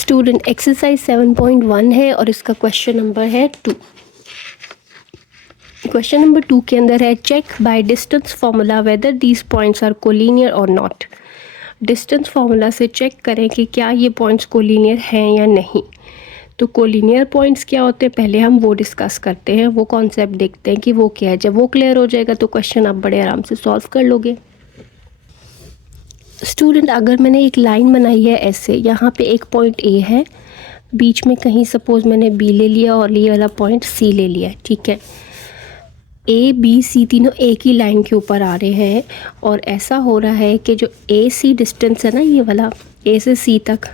Student exercise 7.1 है और इसका क्वेश्चन नंबर है 2। क्वेश्चन नंबर 2 के अंदर है check by distance formula whether these points are collinear और नॉट। डिस्टेंस फार्मूला से चेक करें कि क्या ये पॉइंट्स कोलिनियर हैं या नहीं। तो कोलिनियर पॉइंट्स क्या होते हैं पहले हम वो डिस्कस करते हैं, वो कॉन्सेप्ट देखते हैं कि वो क्या है। जब वो क्लियर हो जाएगा तो क्वेश्चन आप बड़े आराम से सॉल्व कर लोगे। स्टूडेंट अगर मैंने एक लाइन बनाई है ऐसे, यहाँ पे एक पॉइंट ए है, बीच में कहीं सपोज मैंने बी ले लिया और ये वाला पॉइंट सी ले लिया, ठीक है। ए बी सी तीनों एक ही लाइन के ऊपर आ रहे हैं और ऐसा हो रहा है कि जो ए सी डिस्टेंस है ना, ये वाला ए से सी तक,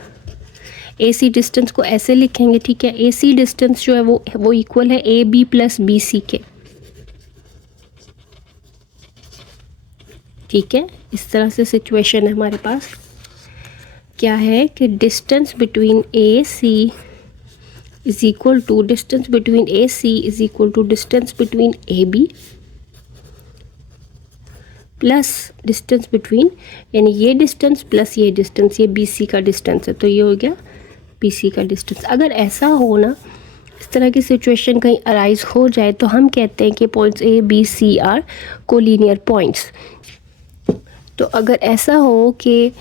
ए सी डिस्टेंस को ऐसे लिखेंगे, ठीक है। ए सी डिस्टेंस जो है वो इक्वल है A B plus B C के, ठीक है। इस तरह से सिचुएशन है हमारे पास। क्या है कि distance between A C is equal to distance between A C is equal to distance between A B plus distance between, यानी ये डिस्टेंस प्लस ये डिस्टेंस, ये बी सी का डिस्टेंस है तो ये हो गया बी सी का डिस्टेंस। अगर ऐसा हो ना, इस तरह की सिचुएशन कहीं अराइज हो जाए तो हम कहते हैं कि points A B C are collinear points. तो अगर ऐसा हो कि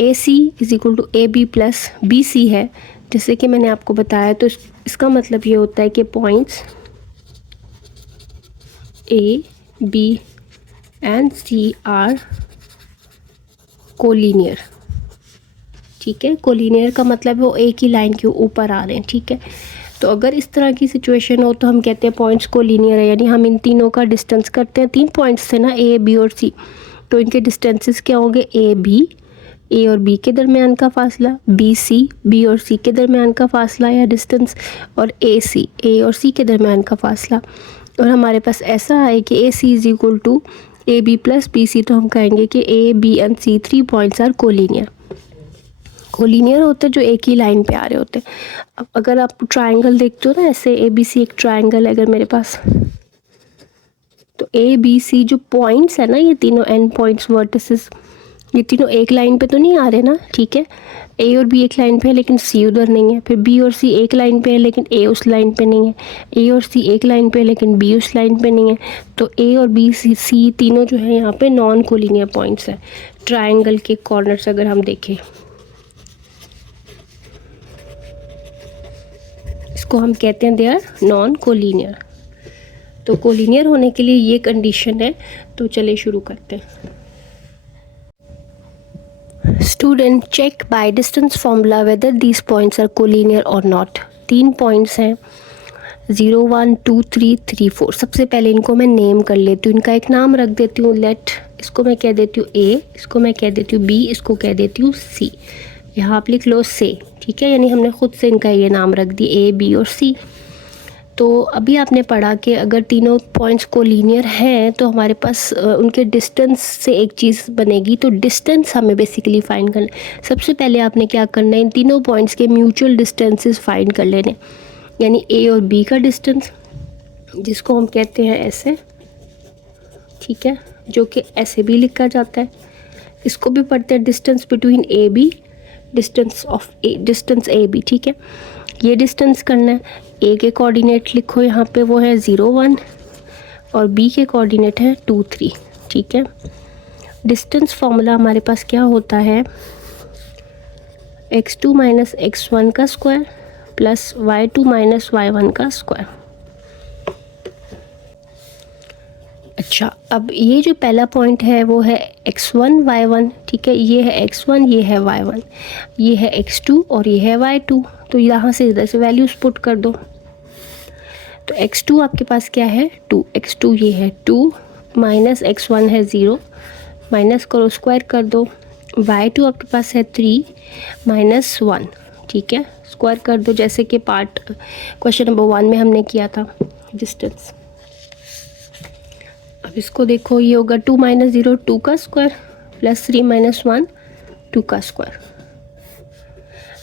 A C is equal to A B plus B C है, जैसे कि मैंने आपको बताया, तो इसका मतलब ये होता है कि points A B and C are collinear, ठीक है। कोलिनियर का मतलब वो एक ही लाइन के ऊपर आ रहे हैं, ठीक है। तो अगर इस तरह की सिचुएशन हो तो हम कहते हैं पॉइंट्स कोलिनियर है, यानी हम इन तीनों का डिस्टेंस करते हैं। 3 पॉइंट्स थे ना, ए बी और सी, तो इनके डिस्टेंसेस क्या होंगे, ए बी, ए और बी के दरमियान का फासला, बी सी, बी और सी के दरमियान का फासला या डिस्टेंस, और ए सी, ए और सी के दरमियान का फासला। और हमारे पास ऐसा है कि A C is equal to A B plus B C, तो हम कहेंगे कि A B and C 3 points are collinear. Collinear होते जो एक ही लाइन पे आ रहे होते। अब अगर आप ट्राइंगल देखते हो ना, ऐसे ए बी सी एक ट्राइंगल है अगर मेरे पास, तो ए बी सी जो पॉइंट्स है ना, ये तीनों एंड पॉइंट्स वर्टिसेस, ये तीनों एक लाइन पे तो नहीं आ रहे ना, ठीक है। ए और बी एक लाइन पे है लेकिन सी उधर नहीं है, फिर बी और सी एक लाइन पे है लेकिन ए उस लाइन पे नहीं है, ए और सी एक लाइन पे है लेकिन बी उस लाइन पे नहीं है। तो ए और बी सी तीनों जो है यहाँ पे नॉन कोलिनियर पॉइंट्स है ट्राइंगल के कॉर्नर्स अगर हम देखें। इसको हम कहते हैं दे आर नॉन कोलिनियर। तो कोलिनियर होने के लिए ये कंडीशन है। तो चलिए शुरू करते हैं। Student check by distance formula whether these points are collinear और नॉट। 3 पॉइंट्स हैं 0 1 2 3 3 4। सबसे पहले इनको मैं नेम कर लेती हूँ, इनका एक नाम रख देती हूँ। लेट, इसको मैं कह देती हूँ ए, इसको मैं कह देती हूँ बी, इसको कह देती हूँ सी। यहाँ आप लिख लो से, ठीक है, यानी हमने खुद से इनका ये नाम रख दिए ए बी और सी। तो अभी आपने पढ़ा कि अगर तीनों पॉइंट्स कोलिनियर हैं तो हमारे पास उनके डिस्टेंस से एक चीज़ बनेगी। तो डिस्टेंस हमें बेसिकली फाइंड करना है। सबसे पहले आपने क्या करना है, इन तीनों पॉइंट्स के म्यूचुअल डिस्टेंसेस फाइंड कर लेने, यानी ए और बी का डिस्टेंस, जिसको हम कहते हैं ऐसे, ठीक है, जो कि ऐसे भी लिखा जाता है। इसको भी पढ़ते हैं distance between A B, distance of A, distance A B, ठीक है। ये डिस्टेंस करना है। ए के कोऑर्डिनेट लिखो यहाँ पे, वो है 0 1, और बी के कोऑर्डिनेट है 2 3, ठीक है। डिस्टेंस फार्मूला हमारे पास क्या होता है, x2 माइनस x1 का square plus y2 minus y1 का स्क्वायर। अच्छा, अब ये जो पहला पॉइंट है वो है x1 y1, ठीक है। ये है x1, ये है y1, ये है x2 और ये है y2। तो यहाँ से इधर से वैल्यूज पुट कर दो। तो x2 आपके पास क्या है 2, x2 ये है 2, माइनस x1 है 0, माइनस करो स्क्वायर कर दो। y2 आपके पास है 3 माइनस 1, ठीक है, स्क्वायर कर दो, जैसे कि पार्ट क्वेश्चन नंबर 1 में हमने किया था डिस्टेंस। अब इसको देखो, ये होगा 2 माइनस 0 2 का स्क्वायर प्लस 3 माइनस 1 2 का स्क्वायर।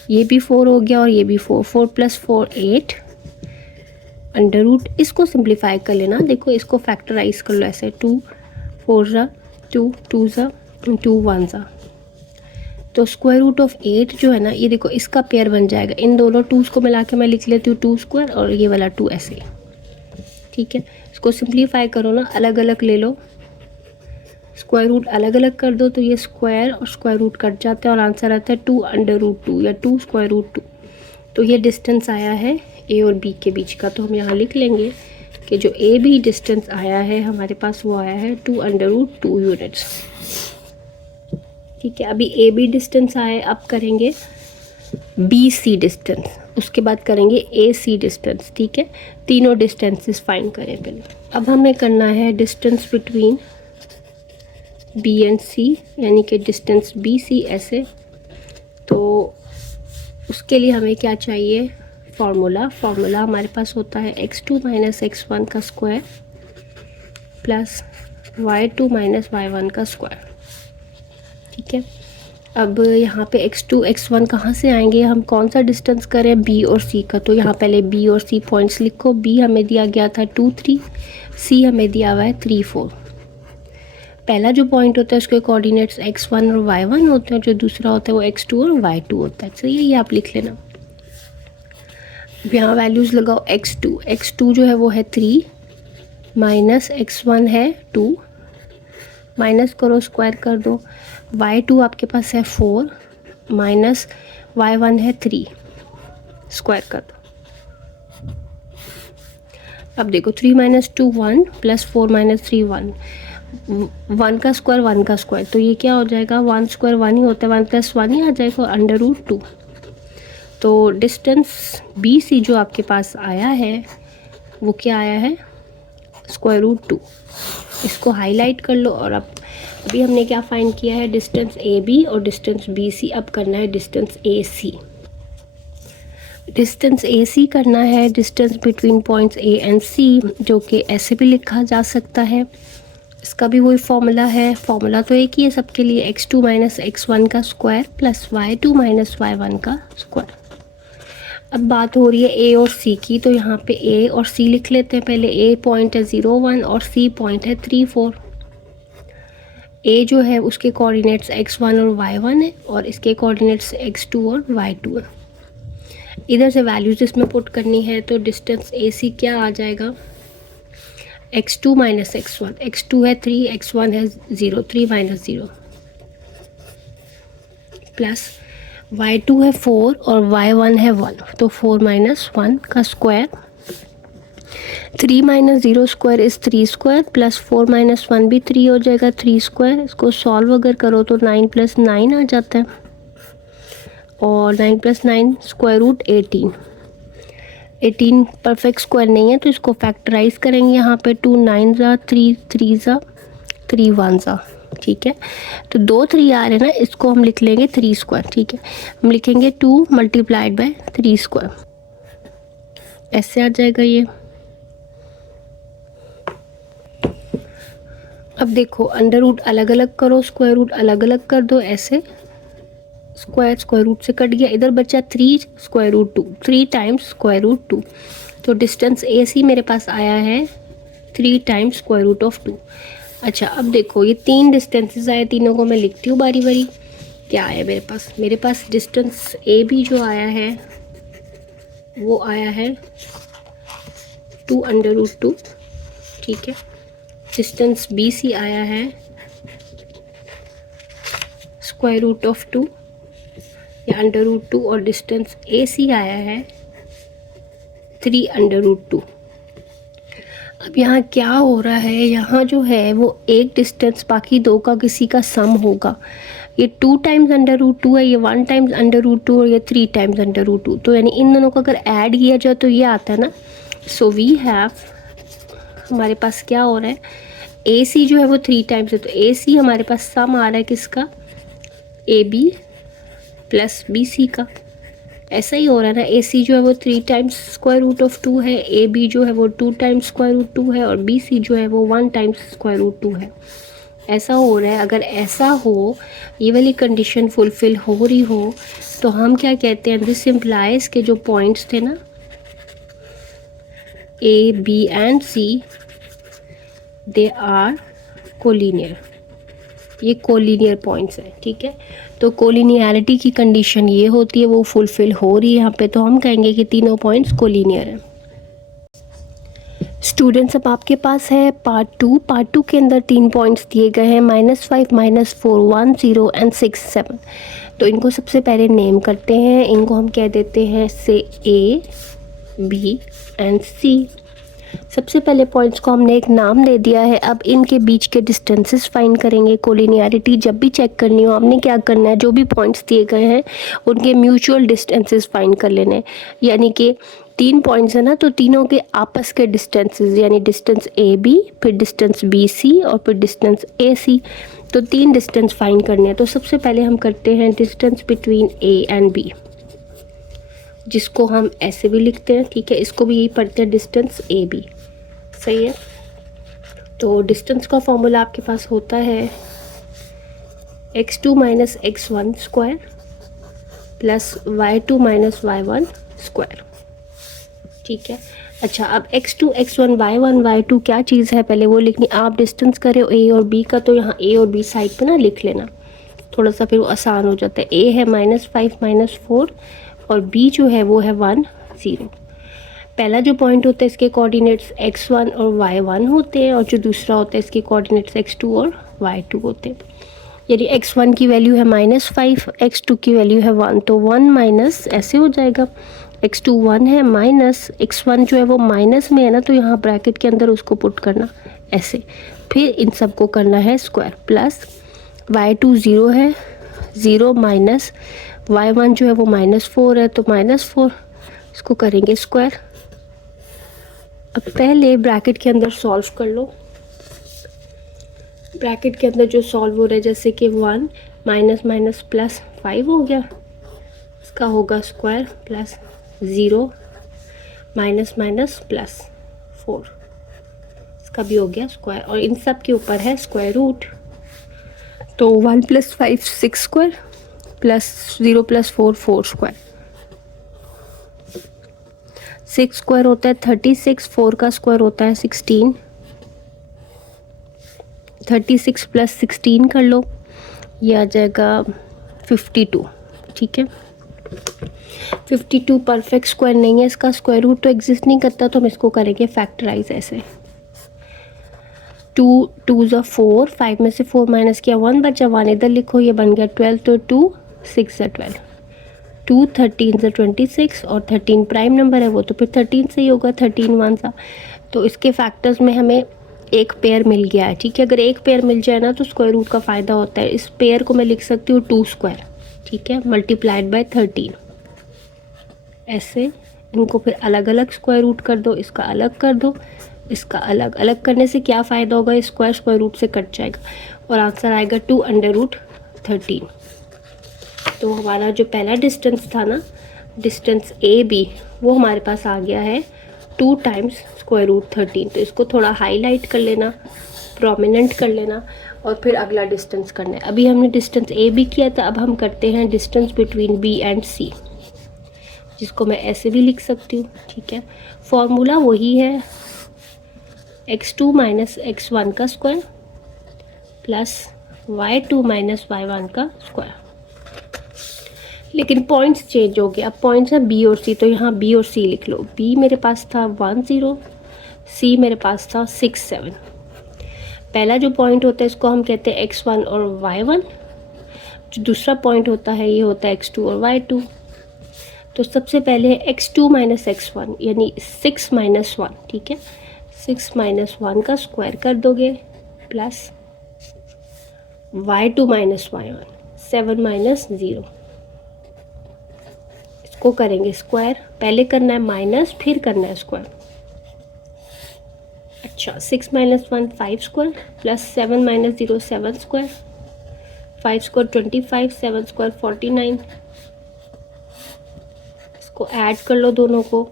ये भी 4 हो गया और ये भी 4, 4 प्लस 4 8 अंडर रूट। इसको सिंप्लीफाई कर लेना, देखो इसको फैक्टराइज कर लो ऐसे, 2 4 ज़ा 2 2 ज़ा 2 1 ज़ा, तो स्क्वायर रूट ऑफ 8 जो है ना, ये देखो इसका पेयर बन जाएगा। इन दोनों 2s को मिला के मैं लिख लेती हूँ 2 स्क्वायर और ये वाला 2 ऐसे, ठीक है। इसको सिंप्लीफाई करो ना, अलग अलग ले लो, स्क्वायर रूट अलग अलग कर दो तो ये स्क्वायर और स्क्वायर रूट कट जाते हैं और आंसर आता है 2√2 या 2 स्क्वायर रूट 2। तो ये डिस्टेंस आया है ए और बी के बीच का। तो हम यहाँ लिख लेंगे कि जो ए बी डिस्टेंस आया है हमारे पास वो आया है 2√2 यूनिट्स, ठीक है। अभी ए बी डिस्टेंस आए, अब करेंगे बी सी डिस्टेंस, उसके बाद करेंगे ए सी डिस्टेंस, ठीक है। तीनों डिस्टेंसेस फाइंड करें पहले। अब हमें करना है डिस्टेंस बिटवीन बी एंड सी, यानी कि डिस्टेंस बी सी ऐसे। तो उसके लिए हमें क्या चाहिए, फार्मूला हमारे पास होता है x2 - x1 का स्क्वायर प्लस y2 - y1 का स्क्वायर, ठीक है। अब यहाँ पे x2 x1 कहाँ से आएंगे, हम कौन सा डिस्टेंस करें, b और c का। तो यहाँ पहले b और c पॉइंट्स लिखो। b हमें दिया गया था 2 3, c हमें दिया हुआ है 3 4। पहला जो पॉइंट होता है उसके कोऑर्डिनेट्स x1 और y1 होते हैं, जो दूसरा होता है वो x2 और y2 होता है। सही है, ये आप लिख लेना। यहाँ वैल्यूज़ लगाओ। x2 जो है वो है 3 माइनस x1 है 2, माइनस करो स्क्वायर कर दो। y2 आपके पास है 4 माइनस y1 है 3, स्क्वायर कर दो। अब देखो 3 - 2 1 प्लस 4 - 3 1, 1 का स्क्वायर 1 का स्क्वायर, तो ये क्या हो जाएगा, 1 स्क्वायर 1 ही होता है, 1 + 1 ही आ जाएगा, √2। तो डिस्टेंस बी सी जो आपके पास आया है वो क्या आया है, √2। इसको हाईलाइट कर लो। और अब अभी हमने क्या फाइंड किया है, डिस्टेंस ए बी और डिस्टेंस बी सी। अब करना है distance A C. Distance A C करना है distance between points A and C, जो कि ऐसे भी लिखा जा सकता है। इसका भी वही फॉर्मूला है, फॉर्मूला तो एक ही है सबके लिए, x2 - x1 का स्क्वायर प्लस y2 - y1 का स्क्वायर। अब बात हो रही है ए और सी की, तो यहाँ पे ए और सी लिख लेते हैं पहले। ए पॉइंट है 0 1 और सी पॉइंट है 3 4। ए जो है उसके कोऑर्डिनेट्स x1 और y1 है और इसके कोऑर्डिनेट्स x2 और y2 है। इधर से वैल्यूज इसमें पुट करनी है, तो डिस्टेंस ए सी क्या आ जाएगा, x2 - x1, x2 है 3, x1 है 0, 3 - 0 प्लस y2 है 4 और y1 है 1, तो 4 - 1 का square. 3 - 0 square is 3 square plus 4 - 1 भी 3 हो जाएगा, 3 स्क्वायर। इसको सॉल्व अगर करो तो 9 + 9 आ जाता है और 9 + 9 √18। 18 परफेक्ट स्क्वायर नहीं है तो इसको फैक्टराइज करेंगे। यहाँ पे 2 9 ज़ा 3 3 ज़ा 3 1 ज़ा, ठीक है। तो 2 3 आ रहे हैं ना, इसको हम लिख लेंगे 3 स्क्वायर, ठीक है। हम लिखेंगे 2 × 3 स्क्वायर, ऐसे आ जाएगा ये। अब देखो अंडर रूट अलग अलग करो, स्क्वायर रूट अलग अलग कर दो, ऐसे स्क्वायर रूट से कट गया, इधर बचा 3 √2, 3 टाइम्स √2। तो डिस्टेंस ए सी मेरे पास आया है 3 टाइम्स √2। अच्छा अब देखो ये 3 डिस्टेंसेस आए, तीनों को मैं लिखती हूँ बारी बारी। क्या आया मेरे पास डिस्टेंस ए बी जो आया है वो आया है 2√2, ठीक है। डिस्टेंस बी सी आया है √2 या √2 और डिस्टेंस ए सी आया है 3√2। अब यहाँ क्या हो रहा है, यहाँ जो है वो एक डिस्टेंस बाकी दो का किसी का सम होगा। ये 2 टाइम्स √2 है, ये 1 टाइम्स √2 और ये 3 टाइम्स √2। तो यानी इन दोनों को अगर ऐड किया जाए तो ये आता है ना। सो वी हैव, हमारे पास क्या हो रहा है, ए सी जो है वो 3 टाइम्स है, तो ए सी हमारे पास सम आ रहा है किसका, A B plus B C का। ऐसा ही हो रहा है ना, ए सी जो है वो 3 टाइम्स √2 है, ए बी जो है वो 2 टाइम्स √2 है और बी सी जो है वो 1 टाइम्स √2 है। ऐसा हो रहा है। अगर ऐसा हो, ये वाली कंडीशन फुलफिल हो रही हो, तो हम क्या कहते हैं, दिस इम्प्लाइज के जो पॉइंट्स थे ना A B and C, they are collinear. ये कोलिनियर पॉइंट्स हैं, ठीक है। तो कोलिनियरिटी की कंडीशन ये होती है, वो फुलफिल हो रही है यहाँ पे, तो हम कहेंगे कि तीनों पॉइंट्स कोलिनियर हैं। स्टूडेंट्स, अब आपके पास है पार्ट टू के अंदर 3 पॉइंट्स दिए गए हैं, -5, -4, 1, 0 एंड 6, 7। तो इनको सबसे पहले नेम करते हैं। इनको हम कह देते हैं से ए, बी एंड सी। सबसे पहले पॉइंट्स को हमने एक नाम दे दिया है। अब इनके बीच के डिस्टेंसेस फाइंड करेंगे। कोलिनियरिटी जब भी चेक करनी हो आपने क्या करना है, जो भी पॉइंट्स दिए गए हैं उनके म्यूचुअल डिस्टेंसेस फाइंड कर लेने हैं। यानी कि 3 पॉइंट्स है ना, तो तीनों के आपस के डिस्टेंसेस, यानी डिस्टेंस ए बी, फिर डिस्टेंस बी सी और फिर डिस्टेंस ए सी। तो 3 डिस्टेंस फाइंड करने हैं। तो सबसे पहले हम करते हैं distance between A and B, जिसको हम ऐसे भी लिखते हैं, ठीक है। इसको भी यही पढ़ते हैं, डिस्टेंस ए बी, सही है। तो डिस्टेंस का फॉर्मूला आपके पास होता है x2 minus x1 square plus y2 minus y1 square, ठीक है। अच्छा, अब x2 x1 y1 y2 क्या चीज़ है पहले वो लिखनी। आप डिस्टेंस करें a और b का, तो यहाँ a और b साइड पे ना लिख लेना, थोड़ा सा फिर वो आसान हो जाता है। a है -5 -4 और b जो है वो है 1 0। पहला जो पॉइंट होता है इसके कोऑर्डिनेट्स x1 और y1 होते हैं, और जो दूसरा होता है इसके कोऑर्डिनेट्स x2 और y2 होते हैं। यदि x1 की वैल्यू है -5, x2 की वैल्यू है 1, तो 1 माइनस ऐसे हो जाएगा। x2 1 है, माइनस x1 जो है वो माइनस में है ना, तो यहाँ ब्रैकेट के अंदर उसको पुट करना ऐसे, फिर इन सबको करना है स्क्वायर, प्लस y2 0 है, 0 माइनस y1 जो है वो -4 है, तो -4, इसको करेंगे स्क्वायर। अब पहले ब्रैकेट के अंदर सॉल्व कर लो। ब्रैकेट के अंदर जो सॉल्व हो रहा है, जैसे कि 1 माइनस माइनस प्लस 5 हो गया, इसका होगा square, plus 0 minus minus plus 4, इसका भी हो गया स्क्वायर, और इन सब के ऊपर है स्क्वायर रूट। तो 1 + 5 6 स्क्वायर प्लस 0 + 4 4 स्क्वायर। 6 स्क्वायर होता है 36, 4 का स्क्वायर होता है 16। 36 + 16 कर लो, ये आ जाएगा 52, ठीक है। 52 परफेक्ट स्क्वायर नहीं है, इसका स्क्वायर रूट तो एग्जिस्ट नहीं करता, तो हम इसको करेंगे फैक्टराइज ऐसे। 2 2 ज़ा 4, 5 में से 4 माइनस किया 1 बचा, 1 इधर लिखो, ये बन गया 12, तो 2 6 ज़ा 12, 2 13 ज़ा 26, और 13 प्राइम नंबर है वो, तो फिर 13 से ही होगा, 13 1 सा। तो इसके फैक्टर्स में हमें एक पेयर मिल गया है, ठीक है। अगर एक पेयर मिल जाए ना तो स्क्वायर रूट का फ़ायदा होता है। इस पेयर को मैं लिख सकती हूँ 2 स्क्वायर, ठीक है, मल्टीप्लाइड बाय 13 ऐसे। इनको फिर अलग अलग स्क्वायर रूट कर दो, इसका अलग कर दो, इसका अलग अलग करने से क्या फ़ायदा होगा, स्क्वायर स्क्वायर रूट से कट जाएगा और आंसर आएगा 2 √13। तो हमारा जो पहला डिस्टेंस था ना, डिस्टेंस ए बी, वो हमारे पास आ गया है 2 टाइम्स स्क्वायर रूट 13। तो इसको थोड़ा हाईलाइट कर लेना, प्रोमिनेंट कर लेना, और फिर अगला डिस्टेंस करना है। अभी हमने डिस्टेंस ए बी किया था, अब हम करते हैं डिस्टेंस बिटवीन बी एंड सी, जिसको मैं ऐसे भी लिख सकती हूँ, ठीक है। फॉर्मूला वही है, x2 माइनस x1 का square plus y2 minus y1 का स्क्वायर। लेकिन पॉइंट्स चेंज हो गए, अब पॉइंट्स हैं बी और सी, तो यहाँ बी और सी लिख लो। बी मेरे पास था 1 0, सी मेरे पास था 6 7। पहला जो पॉइंट होता है इसको हम कहते हैं x1 और y1, जो दूसरा पॉइंट होता है ये होता है x2 और y2। तो सबसे पहले x2 माइनस x1 यानी 6 - 1, ठीक है। 6 - 1 का स्क्वायर कर दोगे, प्लस y2 माइनस y1, 7 - 0, इसको करेंगे स्क्वायर। पहले करना है माइनस, फिर करना है स्क्वायर। अच्छा, 6 - 1 5 square plus 7 - 0 7 square, 5 square 25, 7 square 49। इसको ऐड कर लो दोनों को,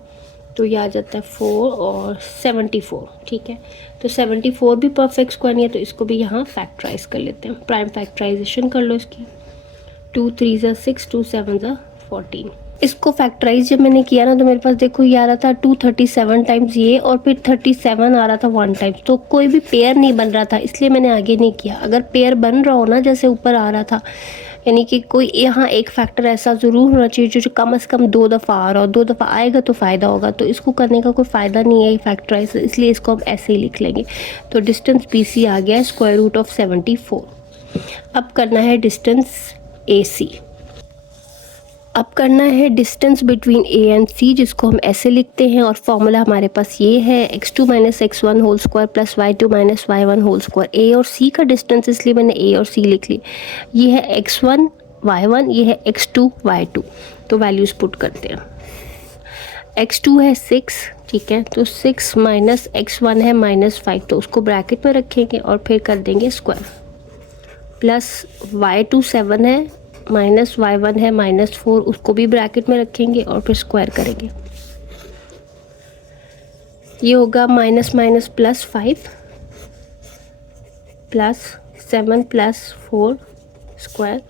तो ये आ जाता है 4 और 74, ठीक है। तो 74 भी परफेक्ट स्क्वायर नहीं है, तो इसको भी यहाँ फैक्टराइज कर लेते हैं। प्राइम फैक्टराइजेशन कर लो इसकी। 2 3 ज़ा 6, 2 7 ज़ा 14। इसको फैक्टराइज जब मैंने किया ना, तो मेरे पास देखो ये आ रहा था 237 टाइम्स ये, और फिर 37 आ रहा था 1 टाइम्स। तो कोई भी पेयर नहीं बन रहा था, इसलिए मैंने आगे नहीं किया। अगर पेयर बन रहा हो ना, जैसे ऊपर आ रहा था यानी कि कोई यहाँ एक फैक्टर ऐसा ज़रूर होना चाहिए जो कम से कम 2 दफ़ा आ रहा हो, 2 दफ़ा आएगा तो फ़ायदा होगा। तो इसको करने का कोई फ़ायदा नहीं है फैक्टराइज, इसलिए इसको हम ऐसे ही लिख लेंगे। तो डिस्टेंस BC आ गया स्क्वायर रूट ऑफ 74। अब करना है डिस्टेंस AC। अब करना है distance between A and C, जिसको हम ऐसे लिखते हैं और फॉर्मूला हमारे पास ये है x2 minus x1 whole square plus y2 minus y1 whole square. A और C का डिस्टेंस, इसलिए मैंने A और C लिख ली। ये है x1 y1, ये है x2 y2। तो वैल्यूज़ पुट करते हैं। x2 है 6, ठीक है, तो 6 माइनस x1 है -5, तो उसको ब्रैकेट में रखेंगे और फिर कर देंगे स्क्वायर। प्लस y2 7 है, माइनस y1 है -4, उसको भी ब्रैकेट में रखेंगे और फिर स्क्वायर करेंगे। ये होगा minus minus plus 5 plus 7 plus 4 square.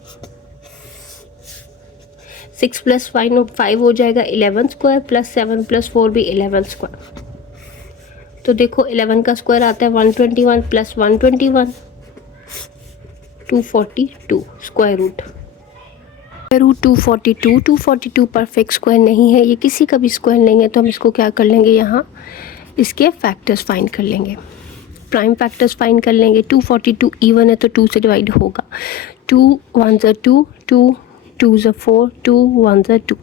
6 plus 5 हो जाएगा 11 स्क्वायर, प्लस 7 प्लस 4 भी 11 स्क्वायर। तो देखो 11 का स्क्वायर आता है 121 प्लस 121 242 स्क्वायर रूट 242। 242 परफेक्ट स्क्वायर नहीं है, ये किसी का भी स्क्वायर नहीं है, तो हम इसको क्या कर लेंगे, यहाँ इसके फैक्टर्स फाइंड कर लेंगे, प्राइम फैक्टर्स फाइंड कर लेंगे। 242 इवन है तो 2 से डिवाइड होगा। 2 1 2, 2 2 4, 2 1 2।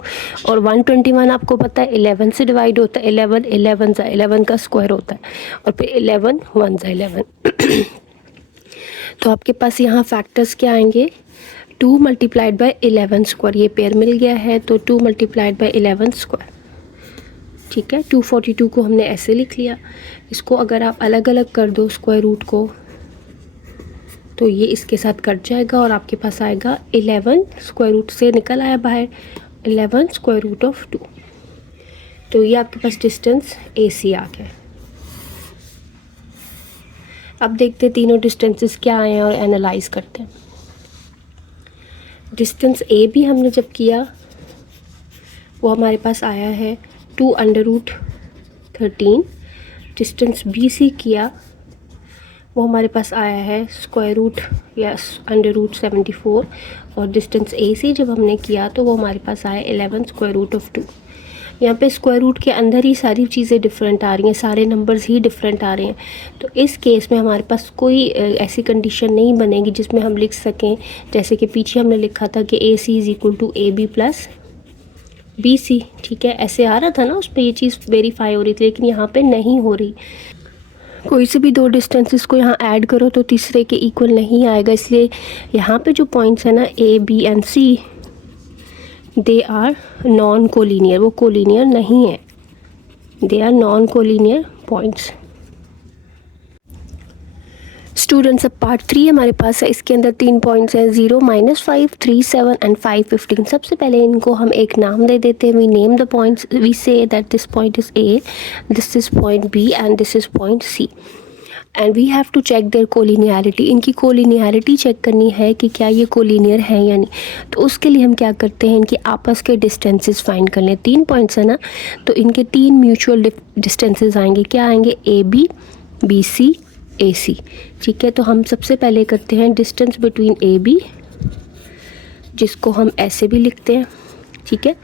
और 121 आपको पता है 11 से डिवाइड होता है। 11 11 का स्क्वायर होता है, और फिर 11 1 11। तो आपके पास यहाँ फैक्टर्स क्या आएंगे, 2 मल्टीप्लाइड बाय 11 स्क्वायर, ये पेयर मिल गया है, तो 2 मल्टीप्लाइड बाय 11 स्क्वायर, ठीक है। 242 को हमने ऐसे लिख लिया। इसको अगर आप अलग अलग कर दो स्क्वायर रूट को, तो ये इसके साथ कट जाएगा और आपके पास आएगा 11 स्क्वायर रूट से निकल आया बाहर 11 स्क्वायर रूट ऑफ 2। तो ये आपके पास डिस्टेंस AC आ गया। अब देखते हैं तीनों डिस्टेंसेस क्या आए हैं और एनालाइज करते हैं। डिस्टेंस AB हमने जब किया वो हमारे पास आया है 2 √13। डिस्टेंस BC किया वो हमारे पास आया है स्क्वायर रूट या √74। और डिस्टेंस AC जब हमने किया तो वो हमारे पास आया 11 स्क्वायर रूट ऑफ 2। यहाँ पे स्क्वायर रूट के अंदर ही सारी चीज़ें डिफरेंट आ रही हैं, सारे नंबर्स ही डिफरेंट आ रहे हैं। तो इस केस में हमारे पास कोई ऐसी कंडीशन नहीं बनेगी जिसमें हम लिख सकें, जैसे कि पीछे हमने लिखा था कि AC = AB + BC, ठीक है, ऐसे आ रहा था ना, उस पर ये चीज़ वेरीफाई हो रही थी, लेकिन यहाँ पे नहीं हो रही। कोई से भी दो डिस्टेंसेस को यहाँ ऐड करो तो तीसरे के इक्वल नहीं आएगा, इसलिए यहाँ पे जो पॉइंट्स है ना A, B and C, they are non collinear, वो कोलिनियर नहीं है, they are non collinear points. Students, अब पार्ट 3 हमारे पास है, इसके अंदर 3 पॉइंट्स हैं, 0, -5, 3, 7 एंड 5, 15। सबसे पहले इनको हम एक नाम दे देते हैं। We name the points, we say that this point is A, this is point B and this is point C, and we have to check their collinearity. इनकी कोलिनियरिटी चेक करनी है कि क्या ये कोलिनियर है या नहीं। तो उसके लिए हम क्या करते हैं, इनके आपस के डिस्टेंसेस फाइंड कर लें। 3 पॉइंट्स है ना, तो इनके 3 म्यूचुअल डिस्टेंसेस आएंगे। क्या आएंगे, AB, BC, AC, ठीक है। तो हम सबसे पहले करते हैं डिस्टेंस बिटवीन AB, जिसको हम ऐसे भी लिखते हैं, ठीक है।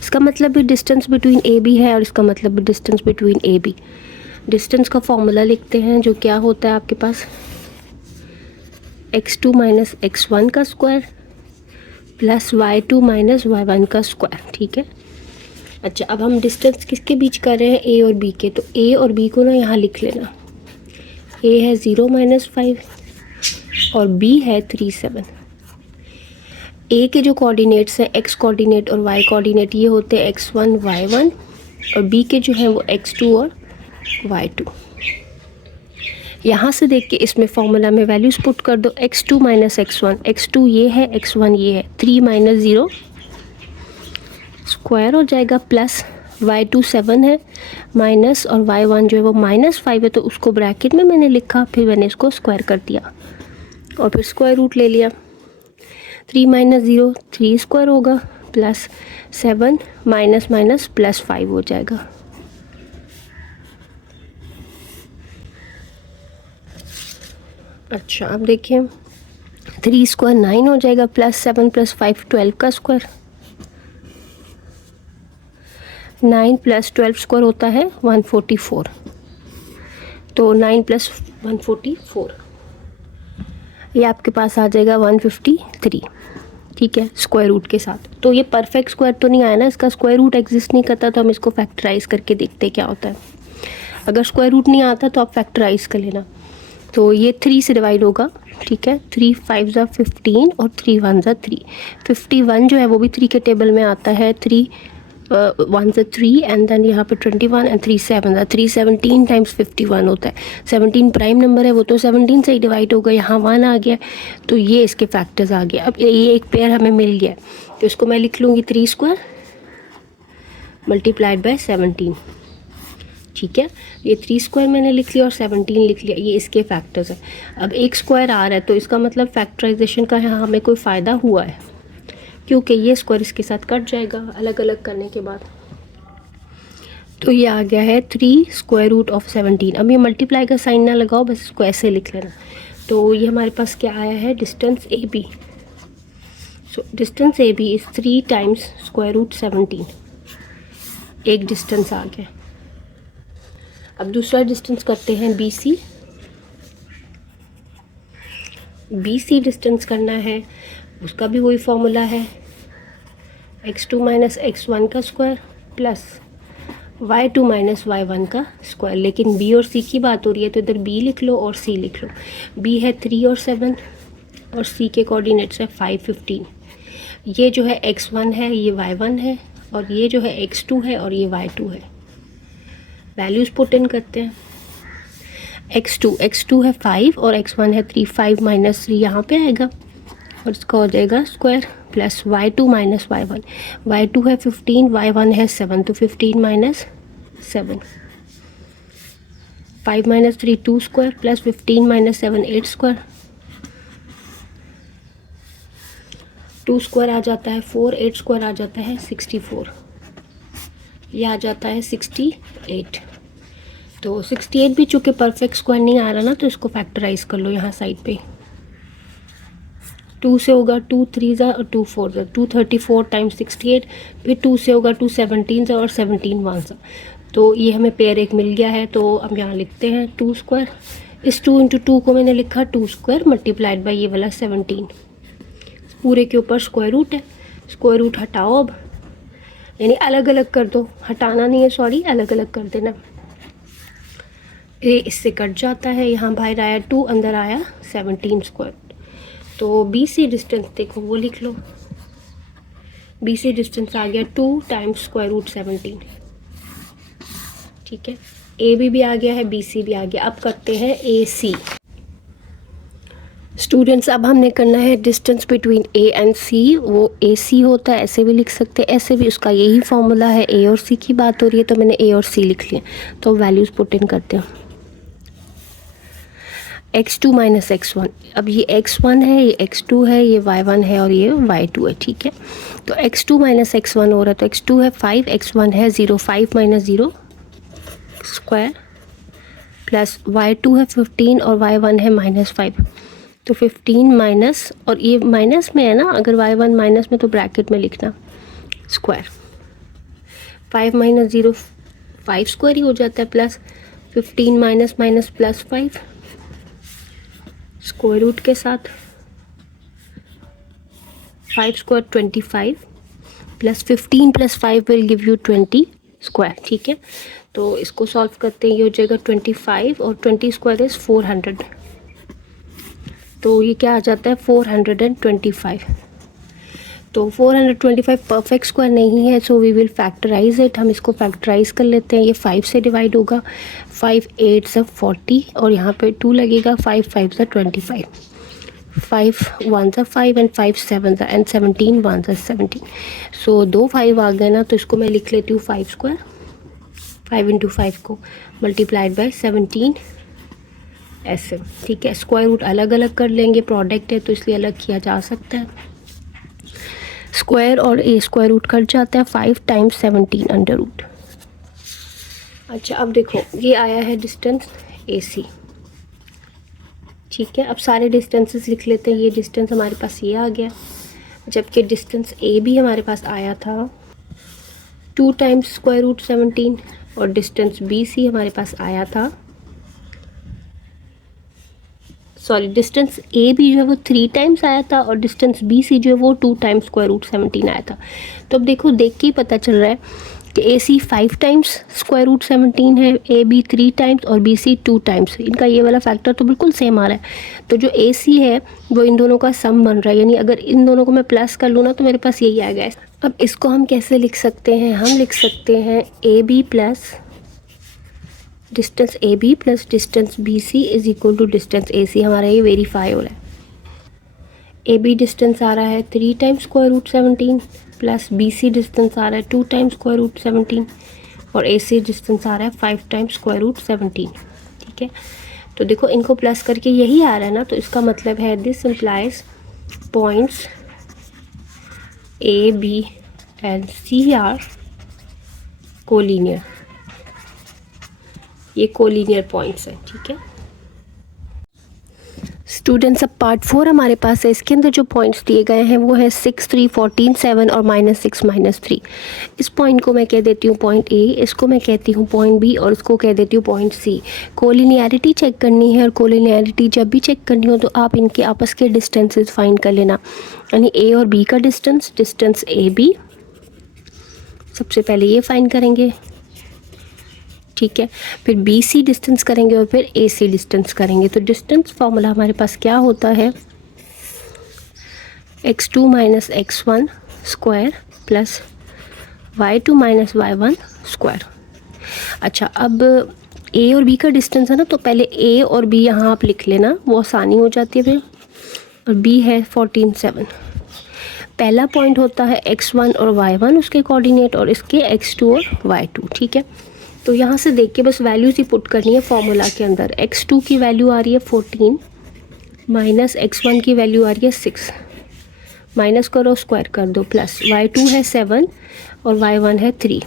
इसका मतलब भी डिस्टेंस बिटवीन AB है और इसका मतलब भी डिस्टेंस बिटवीन AB। डिस्टेंस का फॉर्मूला लिखते हैं, जो क्या होता है आपके पास, x2 माइनस x1 का square plus y2 minus y1 का स्क्वायर, ठीक है। अच्छा, अब हम डिस्टेंस किसके बीच कर रहे हैं, A और B के। तो A और B को ना यहाँ लिख लेना। A है 0 - 5 और B है 3 7। A के जो कोऑर्डिनेट्स हैं, x कोऑर्डिनेट और y कोऑर्डिनेट, ये होते हैं x1 y1, और B के जो हैं वो x2 और y2। यहाँ से देख के इसमें फॉर्मूला में वैल्यूज पुट कर दो। x2 माइनस x1, x2 ये है, x1 ये है, 3 - 0 स्क्वायर हो जाएगा, प्लस y2 7 है, माइनस और y1 जो है वो -5 है, तो उसको ब्रैकेट में मैंने लिखा, फिर मैंने इसको स्क्वायर कर दिया और फिर स्क्वायर रूट ले लिया। 3 - 0 3 स्क्वायर होगा, प्लस 7 माइनस माइनस प्लस 5 हो जाएगा। अच्छा, अब देखिए 3 स्क्वायर 9 हो जाएगा, प्लस 7 प्लस 5 12 का स्क्वायर, 9 प्लस 12 स्क्वायर होता है 144, तो 9 प्लस 144 ये आपके पास आ जाएगा 153, ठीक है, स्क्वायर रूट के साथ। तो ये परफेक्ट स्क्वायर तो नहीं आया ना, इसका स्क्वायर रूट एग्जिस्ट नहीं करता, तो हम इसको फैक्टराइज करके देखते हैं क्या होता है। अगर स्क्वायर रूट नहीं आता तो आप फैक्टराइज कर लेना। तो ये 3 से डिवाइड होगा, ठीक है, 3 5 ज़ा 15 और 3 1 ज़ा 3, 51 जो है वो भी 3 के टेबल में आता है, 3 1 ज़ा 3 एंड देन यहाँ पे 21 एंड 3 7 ज़ा 3, 17 टाइम्स 51 होता है। 17 प्राइम नंबर है, वो तो 17 से ही डिवाइड होगा, यहाँ 1 आ गया, तो ये इसके फैक्टर्स आ गए। अब ये एक पेयर हमें मिल गया, तो इसको मैं लिख लूँगी 3 स्क्वायर मल्टीप्लाइड बाय 17, ठीक है, ये 3 स्क्वायर मैंने लिख लिया और 17 लिख लिया, ये इसके फैक्टर्स है। अब एक स्क्वायर आ रहा है, तो इसका मतलब फैक्टराइजेशन का यहाँ हमें कोई फ़ायदा हुआ है, क्योंकि ये स्क्वायर इसके साथ कट जाएगा अलग अलग करने के बाद। तो ये आ गया है 3 स्क्वायर रूट ऑफ 17। अब ये मल्टीप्लाई का साइन ना लगाओ, बस इसको ऐसे लिख लेना। तो ये हमारे पास क्या आया है, distance A B. So distance A B is 3 times square root 17, एक डिस्टेंस आ गया। अब दूसरा डिस्टेंस करते हैं B C. B C distance करना है, उसका भी वही फॉर्मूला है, x2 माइनस x1 का square plus y2 minus y1 का स्क्वायर। लेकिन b और c की बात हो रही है, तो इधर b लिख लो और c लिख लो। b है 3 और 7 और c के कोऑर्डिनेट्स है 5 15। ये जो है x1 है, ये y1 है, और ये जो है x2 है और ये y2 है। वैल्यूज़ पुट इन करते हैं। x2 है 5 और x1 है 3, 5 माइनस 3 यहाँ पे आएगा और इसका हो जाएगा square, plus y2 minus y1, y2 है 15, y1 है 7, तो 15 minus 7, 5 minus 3 2 square, plus 15 minus 7 8 square, 2 square आ जाता है 4, 8 स्क्वायर आ जाता है 64, ये आ जाता है 68। तो 68 भी चूँकि परफेक्ट स्क्वायर नहीं आ रहा ना, तो इसको फैक्टराइज कर लो यहाँ साइड पे। 2 से होगा 2 3 ज़ा और 2 4 ज़ा, 234 टाइम्स 68, फिर 2 से होगा 2 17 ज़ा और 17 1 ज़ा। तो ये हमें पेयर एक मिल गया है। तो अब यहाँ लिखते हैं 2 स्क्वायर, इस 2 इंटू 2 को मैंने लिखा 2 स्क्वायर मल्टीप्लाइड बाई ये वाला 17, पूरे के ऊपर स्क्वायर रूट है, स्क्वायर रूट हटाओ अब, यानी अलग अलग कर दो, हटाना नहीं है सॉरी, अलग अलग कर देना। ये इससे कट जाता है, यहाँ बाहर आया 2, अंदर आया 17 स्क्वायर। तो बी सी डिस्टेंस देखो वो लिख लो, बी सी डिस्टेंस आ गया 2 टाइम्स स्क्वायर रूट 17, ठीक है। ए भी आ गया है, बी सी भी आ गया। अब करते हैं ए सी। स्टूडेंट्स अब हमने करना है डिस्टेंस बिटवीन ए एंड सी, वो ए सी होता है, ऐसे भी लिख सकते हैं, ऐसे भी, उसका यही फॉर्मूला है। ए और सी की बात हो रही है तो मैंने ए और सी लिख लिया। तो वैल्यूज़ पुट इन करते हैं। x2 माइनस x1, अब ये x1 है, ये x2 है, ये y1 है और ये y2 है, ठीक है। तो x2 माइनस x1 हो रहा है, तो x2 है 5, x1 है 0, 5 माइनस 0 स्क्वायर, प्लस y2 है 15 और y1 है माइनस 5, तो 15 माइनस, और ये माइनस में है ना, अगर y1 माइनस में तो ब्रैकेट में लिखना स्क्वायर, 5 माइनस 0 5 स्क्वायर ही हो जाता है, plus 15 minus minus plus 5 square root के साथ, 5 square 25, plus 15 plus 5 will give you 20 square, ठीक है। तो इसको सॉल्व करते हैं, ये हो जाएगा 25 और 20 स्क्वायर इज़ 400, तो ये क्या आ जाता है 425। तो 425 परफेक्ट स्क्वायर नहीं है, so we will factorise it. हम इसको फैक्टराइज कर लेते हैं। ये 5 से डिवाइड होगा, 5 8 से 40 और यहाँ पे 2 लगेगा, 5 5 से 25, 5 1 से 5 एंड 5 7 से एंड 17 1 से 17। सो 2 5 आ गए ना, तो इसको मैं लिख लेती हूँ 5 स्क्वायर, 5 इंटू 5 को मल्टीप्लाइड बाई 17 ऐसे, ठीक है। स्क्वायर रूट अलग अलग कर लेंगे, प्रोडक्ट है तो इसलिए अलग किया जा सकता है। स्क्वायर और ए स्क्वायर रूट कट जाता है, 5 टाइम्स 17 अंडर रूट। अच्छा अब देखो ये आया है डिस्टेंस ए सी, ठीक है, अब सारे डिस्टेंसेस लिख लेते हैं। ये डिस्टेंस हमारे पास ये आ गया, जबकि डिस्टेंस ए भी हमारे पास आया था 2 टाइम्स स्क्वायर रूट 17 और डिस्टेंस बी सी हमारे पास आया था, सॉरी डिस्टेंस ए भी जो है वो 3 टाइम्स आया था और डिस्टेंस बी सी जो है वो 2 टाइम्स स्क्वायर रूट 17 आया था। तो अब देखो, देख के ही पता चल रहा है कि A C 5 times square root 17 है, ए बी 3 टाइम्स और बी सी 2 टाइम्स। इनका ये वाला फैक्टर तो बिल्कुल सेम आ रहा है। तो जो ए सी है वो इन दोनों का सम बन रहा है, यानी अगर इन दोनों को मैं प्लस कर लूँ ना तो मेरे पास यही आएगा। अब इसको हम कैसे लिख सकते हैं? हम लिख सकते हैं A B plus distance A B plus distance B C is equal to distance A C. हमारा ये वेरीफाई हो रहा है। ए बी डिस्टेंस आ रहा है 3 times square root 17 plus B C distance आ रहा है 2 टाइम्स स्क्वायर रूट 17 और ए सी डिस्टेंस आ रहा है 5 टाइम्स स्क्वायर रूट 17। ठीक है, तो देखो इनको प्लस करके यही आ रहा है ना, तो इसका मतलब है this implies points A B and C are collinear. ये कोलिनियर पॉइंट्स हैं। ठीक है स्टूडेंट्स, अब पार्ट 4 हमारे पास है। इसके अंदर जो पॉइंट्स दिए गए हैं वो है 6, 3, 14, 7 और -6, -3। इस पॉइंट को मैं कह देती हूँ पॉइंट ए, इसको मैं कहती हूँ पॉइंट बी और इसको कह देती हूँ पॉइंट सी। कोलिनियरिटी चेक करनी है और कोलिनियरिटी जब भी चेक करनी हो तो आप इनके आपस के डिस्टेंसेस फाइंड कर लेना, यानी ए और बी का डिस्टेंस, डिस्टेंस ए बी सबसे पहले ये फाइंड करेंगे। ठीक है, फिर बी सी डिस्टेंस करेंगे और फिर ए सी डिस्टेंस करेंगे। तो डिस्टेंस फार्मूला हमारे पास क्या होता है? x2 minus x1 square plus y2 minus y1 square. अच्छा, अब ए और बी का डिस्टेंस है ना, तो पहले ए और बी यहाँ आप लिख लेना, वो आसानी हो जाती है फिर। और बी है 14, 7। पहला पॉइंट होता है x1 और y1 उसके कोऑर्डिनेट और इसके x2 और y2। ठीक है, तो यहाँ से देख के बस वैल्यूज़ ही पुट करनी है फॉर्मूला के अंदर। x2 की वैल्यू आ रही है 14 माइनस x1 की वैल्यू आ रही है 6, माइनस करो स्क्वायर कर दो, प्लस y2 है 7 और y1 है 3।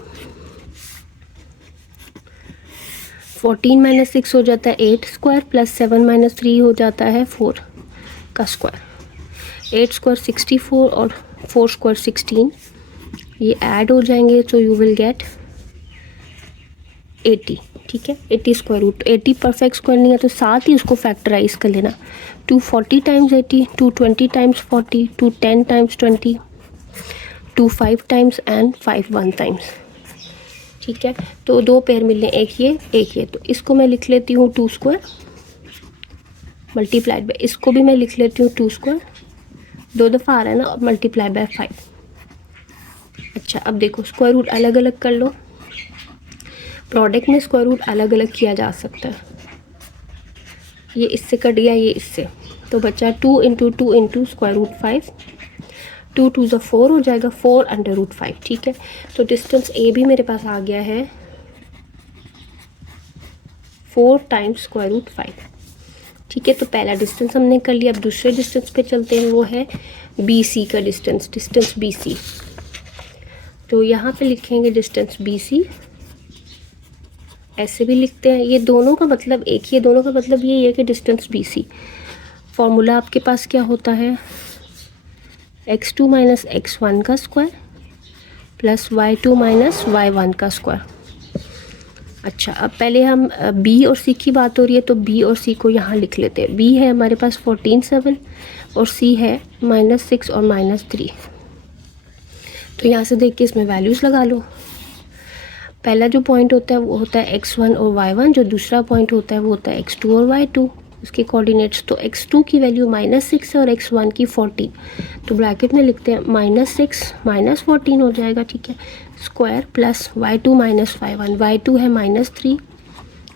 14 माइनस 6 हो जाता है 8 स्क्वायर प्लस 7 माइनस 3 हो जाता है 4 का स्क्वायर। 8 स्क्वायर 64 और 4 स्क्वायर 16, ये ऐड हो जाएंगे तो यू विल गेट 80। ठीक है, 80 स्क्वायर रूट। 80 परफेक्ट स्क्वायर नहीं है तो साथ ही उसको फैक्टराइज कर लेना। 240 times 80, 220 times 40, 210 times 20, 25 times and 51 times. ठीक है, तो दो पेयर मिलने, एक ये, तो इसको मैं लिख लेती हूँ 2 स्क्वायर मल्टीप्लाइड बाय, इसको भी मैं लिख लेती हूँ 2 स्क्वायर, 2 दफ़ा आ रहा है ना, मल्टीप्लाई बाय 5। अच्छा, अब देखो स्क्वायर रूट अलग अलग कर लो। प्रोडक्ट में स्क्वायर रूट अलग अलग किया जा सकता है। ये इससे कट गया, ये इससे, तो बचा 2 इंटू 2 इंटू स्क्वायर रूट 5। 2 2 ज़ा 4 हो जाएगा, 4 अंडर रूट 5। ठीक है, तो डिस्टेंस ए भी मेरे पास आ गया है 4 टाइम्स स्क्वायर रूट 5। ठीक है, तो पहला डिस्टेंस हमने कर लिया। अब दूसरे डिस्टेंस पे चलते हैं, वो है बी सी का डिस्टेंस, डिस्टेंस बी सी। तो यहाँ पे लिखेंगे डिस्टेंस बी सी, ऐसे भी लिखते हैं। ये दोनों का मतलब एक ही है, दोनों का मतलब ये है कि डिस्टेंस बी सी। फॉर्मूला आपके पास क्या होता है? x2 माइनस x1 का square plus y2 minus y1 का स्क्वायर। अच्छा, अब पहले हम b और c की बात हो रही है तो b और c को यहाँ लिख लेते हैं। b है हमारे पास 14, 7 और c है -6 और -3। तो यहाँ से देख के इसमें वैल्यूज़ लगा लो। पहला जो पॉइंट होता है वो होता है x1 और y1, जो दूसरा पॉइंट होता है वो होता है x2 और y2 उसके कोऑर्डिनेट्स। तो x2 की वैल्यू -6 है और x1 की 14, तो ब्रैकेट में लिखते हैं -6 माइनस 14 हो जाएगा। ठीक है, square plus y2 minus y1, y2 है -3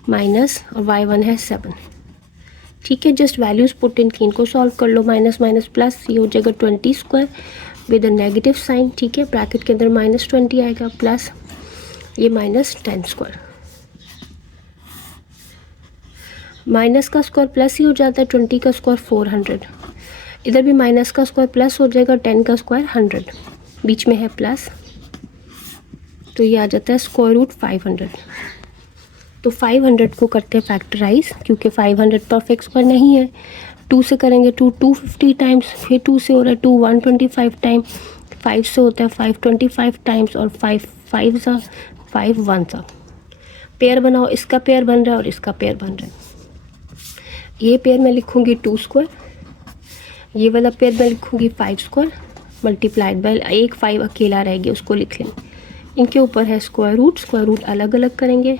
माइनस और y1 है 7। ठीक है, जस्ट वैल्यूज़ पुट इन की, इनको सॉल्व कर लो। माइनस माइनस प्लस, ये हो जाएगा 20 square with a negative sign. ठीक है, ब्रैकेट के अंदर -20 आएगा प्लस ये -10 स्क्वायर। माइनस का स्क्वायर प्लस ही हो जाता है, 20 का स्क्वायर 400। इधर भी माइनस का स्क्वायर प्लस हो जाएगा, 10 का स्क्वायर 100, बीच में है प्लस, तो ये आ जाता है स्क्वायर रूट 500। तो 500 को करते हैं फैक्टराइज, क्योंकि 500 परफेक्ट स्क्वायर नहीं है। 2 से करेंगे 250 टाइम्स, फिर 2 से हो रहा है 2 125 टाइम, 5 से होता है 525 टाइम्स, और 5 5 सा 5 1 सा। पेयर बनाओ, इसका पेयर बन रहा है और इसका पेयर बन रहा है। ये पेयर मैं लिखूँगी 2 स्क्वायर, ये वाला पेयर मैं लिखूँगी 5 स्क्वायर मल्टीप्लाइड बाय एक 5 अकेला रह गया, उसको लिख लेंगे। इनके ऊपर है स्क्वायर रूट अलग अलग करेंगे।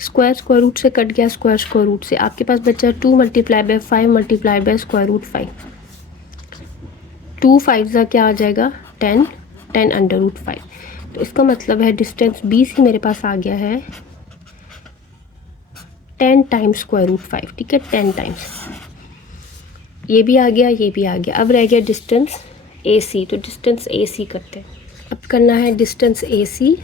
स्क्वायर रूट से कट गया, स्क्वायर रूट से आपके पास बचा 2 multiply by 5 multiply by square root 5। 2 5 का क्या आ जाएगा 10, 10 अंडर रूट 5। तो इसका मतलब है डिस्टेंस बी सी मेरे पास आ गया है 10 टाइम्स स्क्वायर रूट 5। ठीक है, 10 टाइम्स। ये भी आ गया, ये भी आ गया। अब रह गया डिस्टेंस ए सी, तो डिस्टेंस ए सी करते हैं। अब करना है डिस्टेंस ए सी,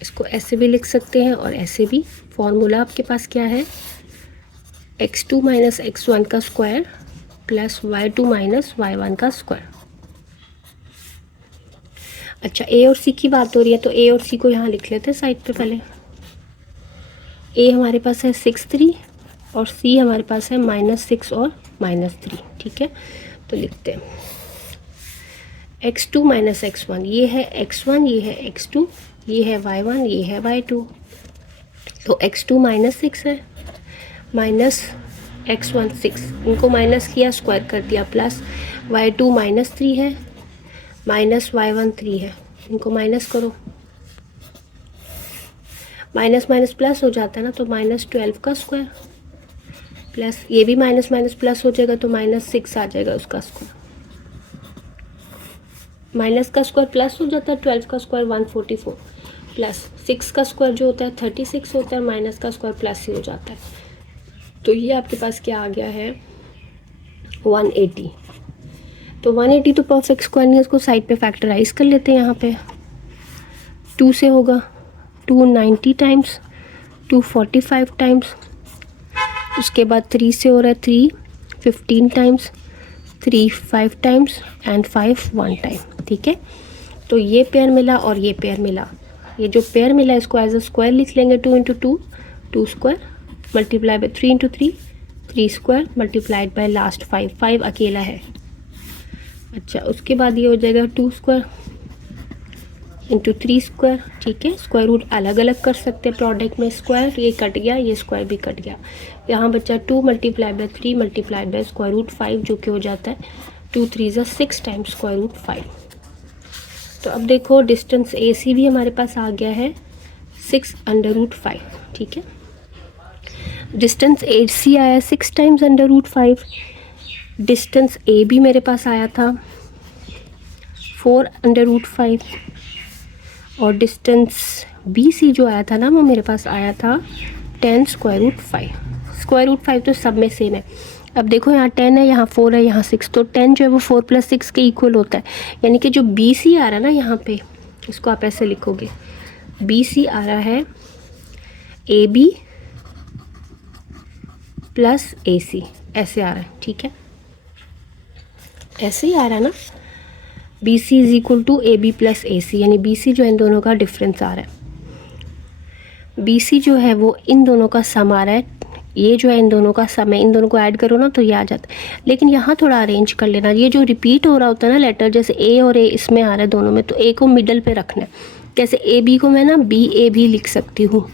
इसको ऐसे भी लिख सकते हैं और ऐसे भी। फॉर्मूला आपके पास क्या है, x2 माइनस x1 का square plus y2 minus y1 का स्क्वायर। अच्छा, ए और सी की बात हो रही है तो ए और सी को यहाँ लिख लेते हैं साइड पे पहले। ए हमारे पास है 6 3 और सी हमारे पास है -6 और -3। ठीक है, तो लिखते हैं x2 माइनस x1, ये है x1, ये है x2, ये है y1, ये है y2। तो x2 -6 है, माइनस x1 6, इनको माइनस किया स्क्वायर कर दिया, प्लस y2 -3 है, माइनस y1 3 है, इनको माइनस करो, माइनस माइनस प्लस हो जाता है ना, तो -12 का स्क्वायर प्लस ये भी माइनस माइनस प्लस हो जाएगा तो -6 आ जाएगा उसका स्क्वायर। माइनस का स्क्वायर प्लस हो जाता है, 12 का स्क्वायर 144 प्लस 6 का स्क्वायर जो होता है 36 होता है, माइनस का स्क्वायर प्लस ही हो जाता है। तो ये आपके पास क्या आ गया है 180। तो 180 तो परफेक्ट स्क्वायर नहीं है, उसको साइड पे फैक्टराइज कर लेते हैं। यहाँ पे 2 से होगा 290 टाइम्स, 245 टाइम्स, उसके बाद 3 से हो रहा है 3 15 टाइम्स, 3 5 टाइम्स एंड 5 1 टाइम। ठीक है, तो ये पेयर मिला और ये पेयर मिला। ये जो पेयर मिला इसको एज अ स्क्वायर लिख लेंगे, 2 × 2 2 square multiply by 3 × 3 3 square multiplied by last 5 5 अकेला है। अच्छा, उसके बाद ये हो जाएगा 2 स्क्वायर इंटू 3 स्क्वायर। ठीक है, स्क्वायर रूट अलग अलग कर सकते हैं प्रोडक्ट में, स्क्वायर ये कट गया, ये स्क्वायर भी कट गया। यहाँ बचा 2 multiply by 3 multiplied by square root 5, जो कि हो जाता है 2 3 = 6 टाइम्स स्क्वायर रूट 5। तो अब देखो डिस्टेंस ए सी भी हमारे पास आ गया है 6 अंडर रूट 5। ठीक है, डिस्टेंस ए सी आया 6 times under root 5। Distance A B मेरे पास आया था 4 अंडर रूट 5 और डिस्टेंस बी सी जो आया था ना वो मेरे पास आया था 10 स्क्वायर रूट 5। स्क्वायर रूट 5 तो सब में सेम है। अब देखो यहाँ 10 है, यहाँ 4 है, यहाँ 6, तो 10 जो है वो 4 + 6 के इक्वल होता है। यानी कि जो बी सी आ रहा है ना यहाँ पे, इसको आप ऐसे लिखोगे, बी सी आ रहा है ए बी प्लस ए सी, ऐसे आ रहा है। ठीक है, ऐसे ही आ रहा है ना, B C is equal to A B plus A C, यानी बी सी जो इन दोनों का डिफरेंस आ रहा है, बी सी जो है वो इन दोनों का सम आ रहा है। ये जो है इन दोनों का सम है, इन दोनों को ऐड करो ना तो ये आ जाता है। लेकिन यहाँ थोड़ा अरेंज कर लेना, ये जो रिपीट हो रहा होता है ना लेटर, जैसे ए और ए इसमें आ रहा है दोनों में, तो ए को मिडल पे रखना है। जैसे ए बी को मैं ना बी ए भी लिख सकती हूँ,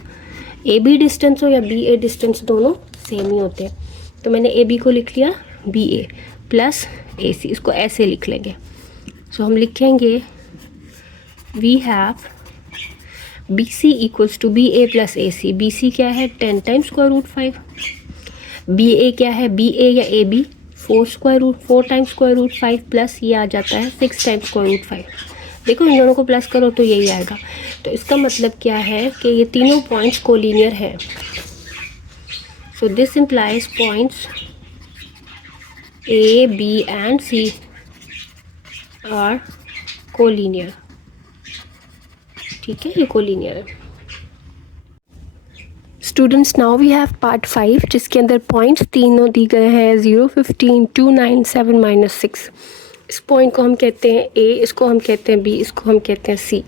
ए बी डिस्टेंस हो या बी ए डिस्टेंस दोनों सेम ही होते हैं। तो मैंने ए बी को लिख लिया बी ए प्लस ए सी, इसको ऐसे लिख लेंगे। सो हम लिखेंगे we have B C equals to B A plus A C. B C क्या है 10 times square root 5, B A क्या है बी ए या A B 4 times square root 5 plus ये आ जाता है 6 टाइम्स स्क्वायर रूट 5। देखो इन दोनों को प्लस करो तो यही आएगा। तो इसका मतलब क्या है कि ये तीनों पॉइंट्स कोलिनियर है। So this implies points A B and C are collinear. ठीक है, ये कोलिनियर है। Students, now we have part 5 जिसके अंदर पॉइंट्स तीनों दी गए हैं 0 15 2 9 7 -6। इस पॉइंट को हम कहते हैं ए, इसको हम कहते हैं बी, इसको हम कहते हैं सी।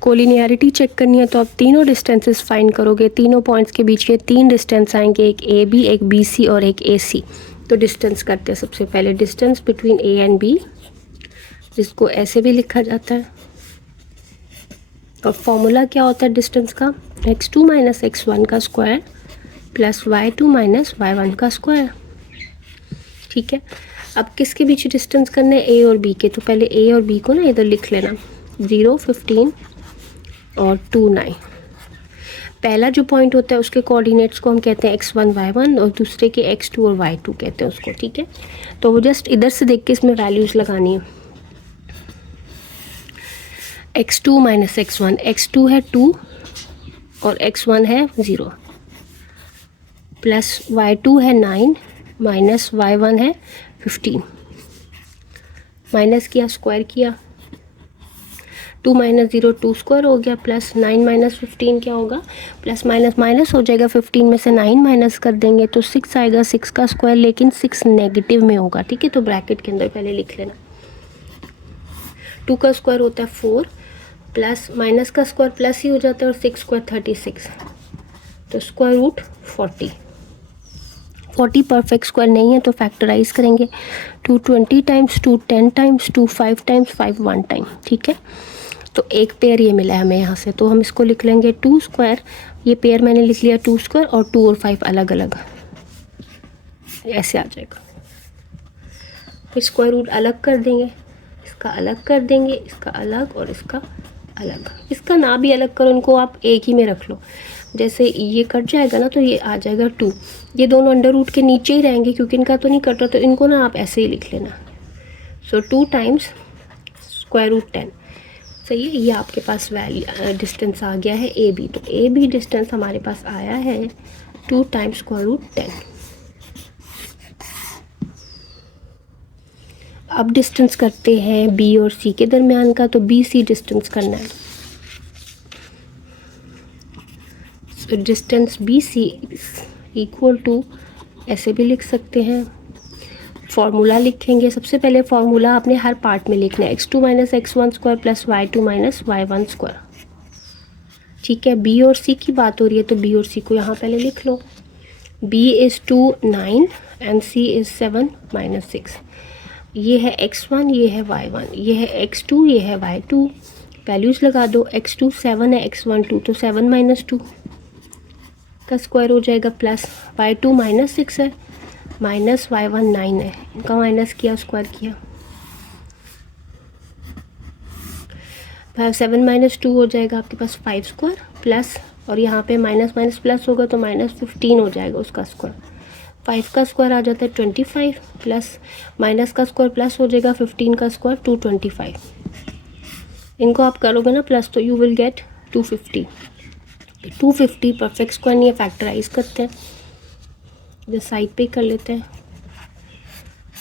कोलिनियरिटी चेक करनी है तो आप तीनों डिस्टेंसेस फाइंड करोगे, तीनों पॉइंट्स के बीच के 3 डिस्टेंस आएंगे, एक ए बी, एक बी सी और एक ए सी। तो डिस्टेंस करते हैं सबसे पहले, distance between A and B, जिसको ऐसे भी लिखा जाता है। और फॉर्मूला क्या होता है डिस्टेंस का, x2 माइनस x1 का square plus y2 minus y1 का स्क्वायर। ठीक है, अब किसके बीच डिस्टेंस करना है, ए और बी के। तो पहले ए और बी को ना इधर लिख लेना, 0 15 और 2 9। पहला जो पॉइंट होता है उसके कोऑर्डिनेट्स को हम कहते हैं x1 y1 और दूसरे के x2 और y2 कहते हैं उसको। ठीक है, तो वो जस्ट इधर से देख के इसमें वैल्यूज़ लगानी है। x2 माइनस x1, x2 है 2 और x1 है 0, प्लस y2 है 9 माइनस y1 है 15। माइनस किया, स्क्वायर किया, 2 माइनस 0 2 स्क्वायर हो गया, प्लस 9 माइनस 15 क्या होगा, प्लस माइनस माइनस हो जाएगा, 15 में से 9 माइनस कर देंगे तो 6 आएगा, 6 का स्क्वायर, लेकिन 6 नेगेटिव में होगा। ठीक है, तो ब्रैकेट के अंदर पहले लिख लेना। 2 का स्क्वायर होता है 4, प्लस माइनस का स्क्वायर प्लस ही हो जाता है और 6 स्क्वायर 36, तो स्क्वायर रूट 40। 40 परफेक्ट स्क्वायर नहीं है तो फैक्टराइज करेंगे, 2 20 टाइम्स, 2 10 टाइम्स, 2 5 टाइम्स, 5 1 टाइम। ठीक है, तो एक पेयर ये मिला है हमें यहाँ से, तो हम इसको लिख लेंगे 2 स्क्वायर, ये पेयर मैंने लिख लिया 2 स्क्वायर, और 2 और 5 अलग अलग, ऐसे आ जाएगा। फिर स्क्वायर रूट अलग कर देंगे, इसका अलग कर देंगे, इसका अलग और इसका अलग। इसका ना भी अलग करो, इनको आप एक ही में रख लो। जैसे ये कट जाएगा ना तो ये आ जाएगा 2, ये दोनों अंडर रूट के नीचे ही रहेंगे क्योंकि इनका तो नहीं कट रहा, तो इनको ना आप ऐसे ही लिख लेना। सो 2 टाइम्स स्क्वायर रूट 10। सही है, ये आपके पास डिस्टेंस आ गया है ए बी। तो ए बी डिस्टेंस हमारे पास आया है 2 टाइम्स स्क्वायर रूट 10। अब डिस्टेंस करते हैं बी और सी के दरमियान का, तो बी सी डिस्टेंस करना है। तो distance B C equal to, ऐसे भी लिख सकते हैं, फॉर्मूला लिखेंगे। सबसे पहले फॉर्मूला आपने हर पार्ट में लिखना है, x2 minus x1 square plus y2 minus y1 square. ठीक है, बी और सी की बात हो रही है तो बी और सी को यहाँ पहले लिख लो। b is 2 9 and c is 7 minus 6। ये है x1, ये है y1, ये है x2, ये है y2। वैल्यूज़ लगा दो, x2 7 है, x1 2, तो 7 माइनस 2 का स्क्वायर हो जाएगा, प्लस y2 माइनस 6 है, माइनस y1 9 है, इनका माइनस किया, स्क्वायर किया, 7 माइनस 2 हो जाएगा आपके पास 5 स्क्वायर, प्लस और यहाँ पे माइनस माइनस प्लस होगा तो माइनस 15 हो जाएगा उसका स्क्वायर। 5 का स्क्वायर आ जाता है 25, प्लस माइनस का स्क्वायर प्लस हो जाएगा, 15 का स्क्वायर 225। इनको आप करोगे ना प्लस तो you will get 250। 250 perfect square नहीं है, फैक्टराइज करते हैं, जो साइड पे कर लेते हैं।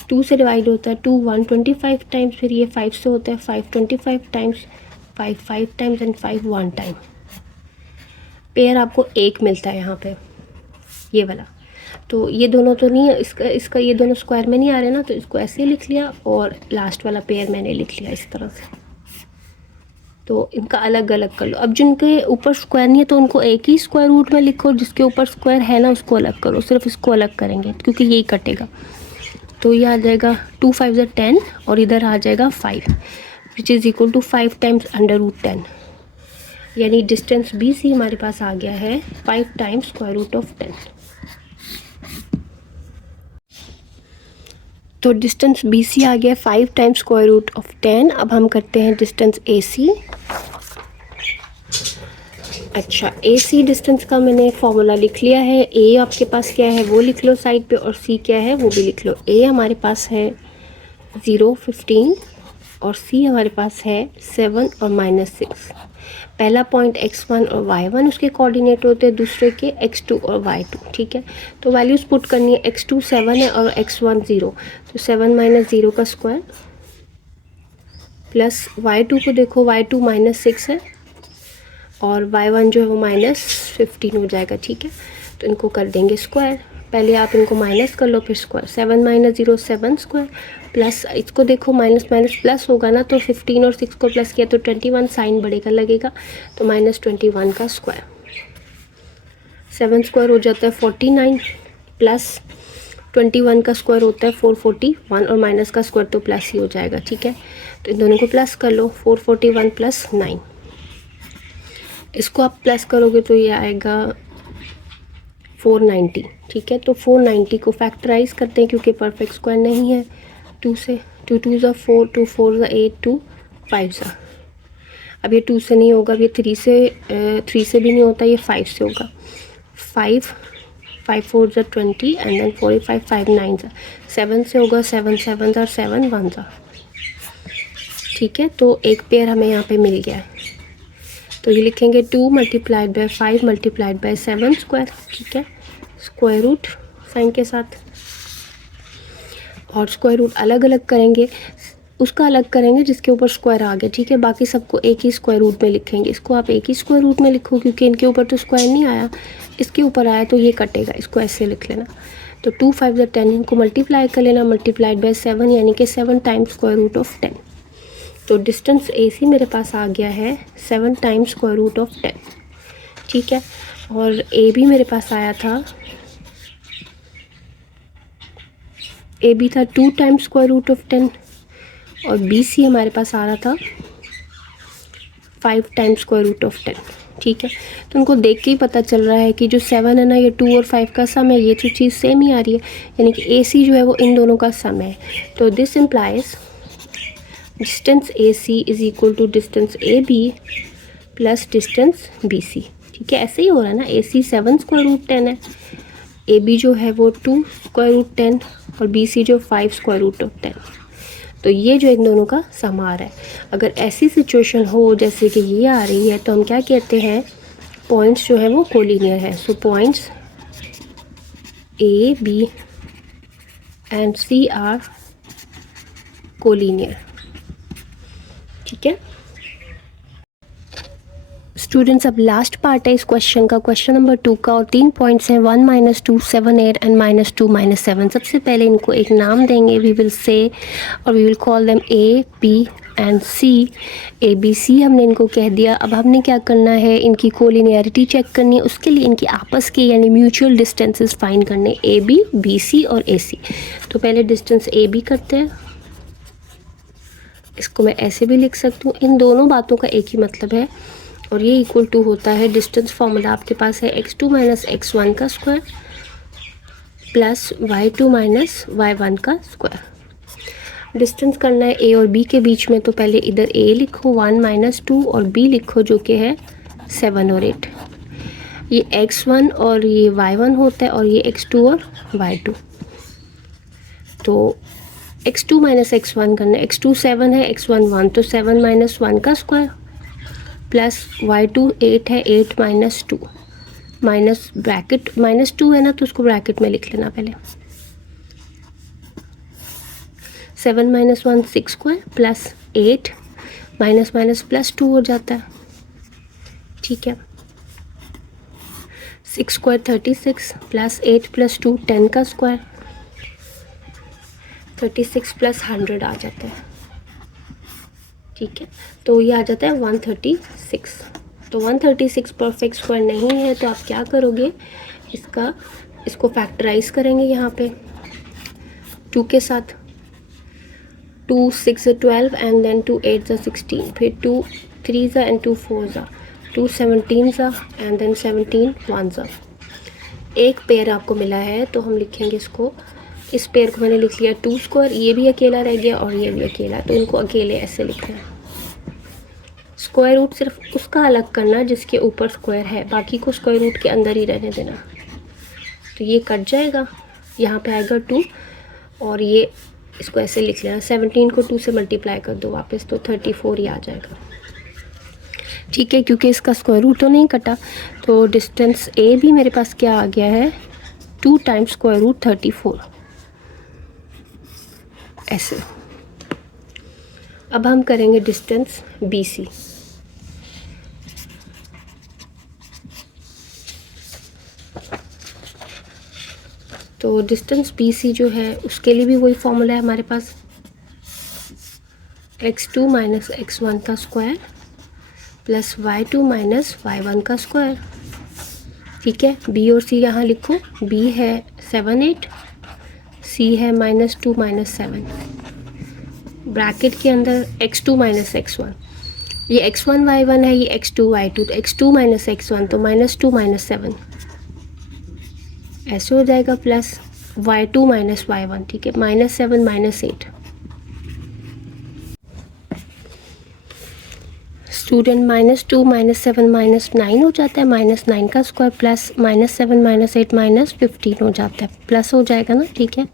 2 से डिवाइड होता है 2 125 टाइम्स, फिर ये 5 से होता है 5 25 times, 5 5 times and 5 1 time. Pair आपको एक मिलता है यहाँ पे, ये वाला। तो ये दोनों तो नहीं है, इसका ये दोनों स्क्वायर में नहीं आ रहे ना, तो इसको ऐसे ही लिख लिया और लास्ट वाला पेयर मैंने लिख लिया इस तरह से। तो इनका अलग अलग कर लो। अब जिनके ऊपर स्क्वायर नहीं है तो उनको एक ही स्क्वायर रूट में लिखो, जिसके ऊपर स्क्वायर है ना उसको अलग करो, सिर्फ इसको अलग करेंगे क्योंकि यही कटेगा। तो ये आ जाएगा 2 5 10 और इधर आ जाएगा 5, which is equal to 5 times under root 10। यानी डिस्टेंस बी सी हमारे पास आ गया है 5 टाइम्स स्क्वायर रूट ऑफ 10। तो डिस्टेंस बी सी आ गया 5 टाइम्स स्क्वायर रूट ऑफ 10। अब हम करते हैं डिस्टेंस ए सी। अच्छा, ए सी डिस्टेंस का मैंने फॉर्मूला लिख लिया है। ए आपके पास क्या है वो लिख लो साइड पे, और सी क्या है वो भी लिख लो। ए हमारे पास है 0 15 और सी हमारे पास है 7 और -6। पहला पॉइंट x1 और y1 उसके कोऑर्डिनेट होते हैं, दूसरे के x2 और y2। ठीक है, तो वैल्यूज़ पुट करनी है। x2 7 है और x1 0, तो 7 - 0 का स्क्वायर, प्लस y2 को देखो, y2 -6 है और y1 जो है वो -15 हो जाएगा। ठीक है, तो इनको कर देंगे स्क्वायर, पहले आप इनको माइनस कर लो फिर स्क्वायर, 7 माइनस 0 7 स्क्वायर, प्लस इसको देखो माइनस माइनस प्लस होगा ना, तो 15 और 6 को प्लस किया तो 21, साइन बढ़ेगा लगेगा, तो -21 का स्क्वायर, 7 स्क्वायर हो जाता है 49, प्लस 21 का स्क्वायर होता है 441, और माइनस का स्क्वायर तो प्लस ही हो जाएगा, ठीक है। तो इन दोनों को प्लस कर लो, 441 प्लस 9, इसको आप प्लस करोगे तो ये आएगा 490, ठीक है। तो 490 को फैक्टराइज करते हैं क्योंकि परफेक्ट स्क्वायर नहीं है, 2 से, 2 2 ज़ा 4, 2 4 ज़ा 8, 2 5 ज़ा, अब ये 2 से नहीं होगा, अब ये 3 से भी नहीं होता, ये 5 से होगा, 5 5 4 ज़ा 20 एंड देन 45 5 9 ज़ा, 7 से होगा, 7 7 ज़ा 7 1 ज़ा, ठीक है। तो एक पेयर हमें यहाँ पे मिल गया है, तो ये लिखेंगे 2 multiplied by 5 multiplied by 7 square, ठीक है, स्क्वायर रूट साइन के साथ, और स्क्वायर रूट अलग अलग करेंगे, उसका अलग करेंगे जिसके ऊपर स्क्वायर आ गया, ठीक है। बाकी सबको एक ही स्क्वायर रूट में लिखेंगे, इसको आप एक ही स्क्वायर रूट में लिखो क्योंकि इनके ऊपर तो स्क्वायर नहीं आया, इसके ऊपर आया तो ये कटेगा, इसको ऐसे लिख लेना। तो 2 5 ज़ा 10, इनको मल्टीप्लाई कर लेना, मल्टीप्लाइड बाय 7 यानी कि 7 टाइम्स स्क्वायर रूट ऑफ 10। तो डिस्टेंस AC मेरे पास आ गया है 7 टाइम्स स्क्वायर रूट ऑफ 10, ठीक है। और AB मेरे पास आया था, AB था 2 टाइम्स स्क्वायर रूट ऑफ 10, और BC हमारे पास आ रहा था 5 टाइम्स स्क्वायर रूट ऑफ 10, ठीक है। तो उनको देख के ही पता चल रहा है कि जो 7 है ना, ये 2 और 5 का सम है, ये तो चीज़ सेम ही आ रही है, यानी कि AC जो है वो इन दोनों का सम है। तो this implies distance AC is equal to distance AB plus distance BC, ठीक है। ऐसे ही हो रहा है ना, AC 7 स्क्वायर रूट 10 है, AB जो है वो 2 स्क्वायर रूट 10 और BC जो 5 स्क्वायर रूट ऑफ 10, तो ये जो इन दोनों का सम आ रहा है। अगर ऐसी सिचुएशन हो जैसे कि ये आ रही है तो हम क्या कहते हैं, पॉइंट्स जो है वो कोलिनियर है। So points A B and C are collinear, ठीक है स्टूडेंट्स। अब लास्ट पार्ट है इस क्वेश्चन का, क्वेश्चन नंबर 2 का, और 3 पॉइंट्स हैं, 1 -2 7 8 एंड -2 -7। सबसे पहले इनको एक नाम देंगे, वी विल से, और we will call them A B and C। ABC हमने इनको कह दिया। अब हमने क्या करना है, इनकी कोलिनियरिटी चेक करनी है, उसके लिए इनकी आपस के यानी म्यूचुअल डिस्टेंसेस फाइंड करने, AB BC और AC। तो पहले डिस्टेंस AB करते हैं, इसको मैं ऐसे भी लिख सकती हूँ, इन दोनों बातों का एक ही मतलब है, और ये इक्वल टू होता है, डिस्टेंस फार्मूला आपके पास है x2 माइनस x1 का square plus y2 minus y1 का स्क्वायर। डिस्टेंस करना है A और B के बीच में, तो पहले इधर A लिखो 1 - 2 और B लिखो जो कि है 7 और 8। ये x1 और ये y1 होता है, और ये x2 और y2। तो x2 माइनस x1 करना है, x2 7 है, x1 1, तो 7 - 1 का स्क्वायर प्लस y2 8 है, 8 - 2 माइनस ब्रैकेट -2 है ना, तो उसको ब्रैकेट में लिख लेना पहले, 7 - 1 6 square plus 8 minus minus plus 2 हो जाता है, ठीक है। 6 स्क्वायर 36 प्लस 8 + 2 10 का स्क्वायर, 36 + 100 आ जाता है, ठीक है। तो ये आ जाता है 136। तो 136 परफेक्ट स्क्वायर नहीं है, तो आप क्या करोगे, इसको फैक्टराइज करेंगे यहाँ पे 2 के साथ, 2 6 12 एंड देन 2 8 16, फिर 2 3 एंड 2 4 2 17 एंड देन 17 1। एक पेयर आपको मिला है, तो हम लिखेंगे इसको, इस पेयर को मैंने लिख लिया 2 स्क्वायर, ये भी अकेला रह गया और ये भी अकेला, तो इनको अकेले ऐसे लिखना है। स्क्वायर रूट सिर्फ उसका अलग करना जिसके ऊपर स्क्वायर है, बाकी को स्क्वायर रूट के अंदर ही रहने देना। तो ये कट जाएगा, यहाँ पे आएगा 2, और ये इसको ऐसे लिख लेना, 17 को 2 से मल्टीप्लाई कर दो वापस, तो 34 ही आ जाएगा, ठीक है, क्योंकि इसका स्क्वायर रूट तो नहीं कटा। तो डिस्टेंस A भी मेरे पास क्या आ गया है, 2 टाइम्स स्क्वायर रूट 34, ऐसे। अब हम करेंगे डिस्टेंस BC। तो डिस्टेंस BC जो है उसके लिए भी वही फॉर्मूला है हमारे पास, x2 माइनस x1 का square plus y2 minus y1 का स्क्वायर। ठीक है, B और C यहाँ लिखो, B है 7 8, C है -2 -7, ब्रैकेट के अंदर x2 माइनस x1, ये x1 y1 है, ये x2 y2, तो x2 माइनस x1 तो -2 -7 ऐसे हो जाएगा, प्लस y2 माइनस y1। ठीक है, -7 -8। स्टूडेंट -2 -7 -9 हो जाता है, -9 का स्क्वायर प्लस -7 -8 -15 हो जाता है, प्लस हो जाएगा ना। ठीक है,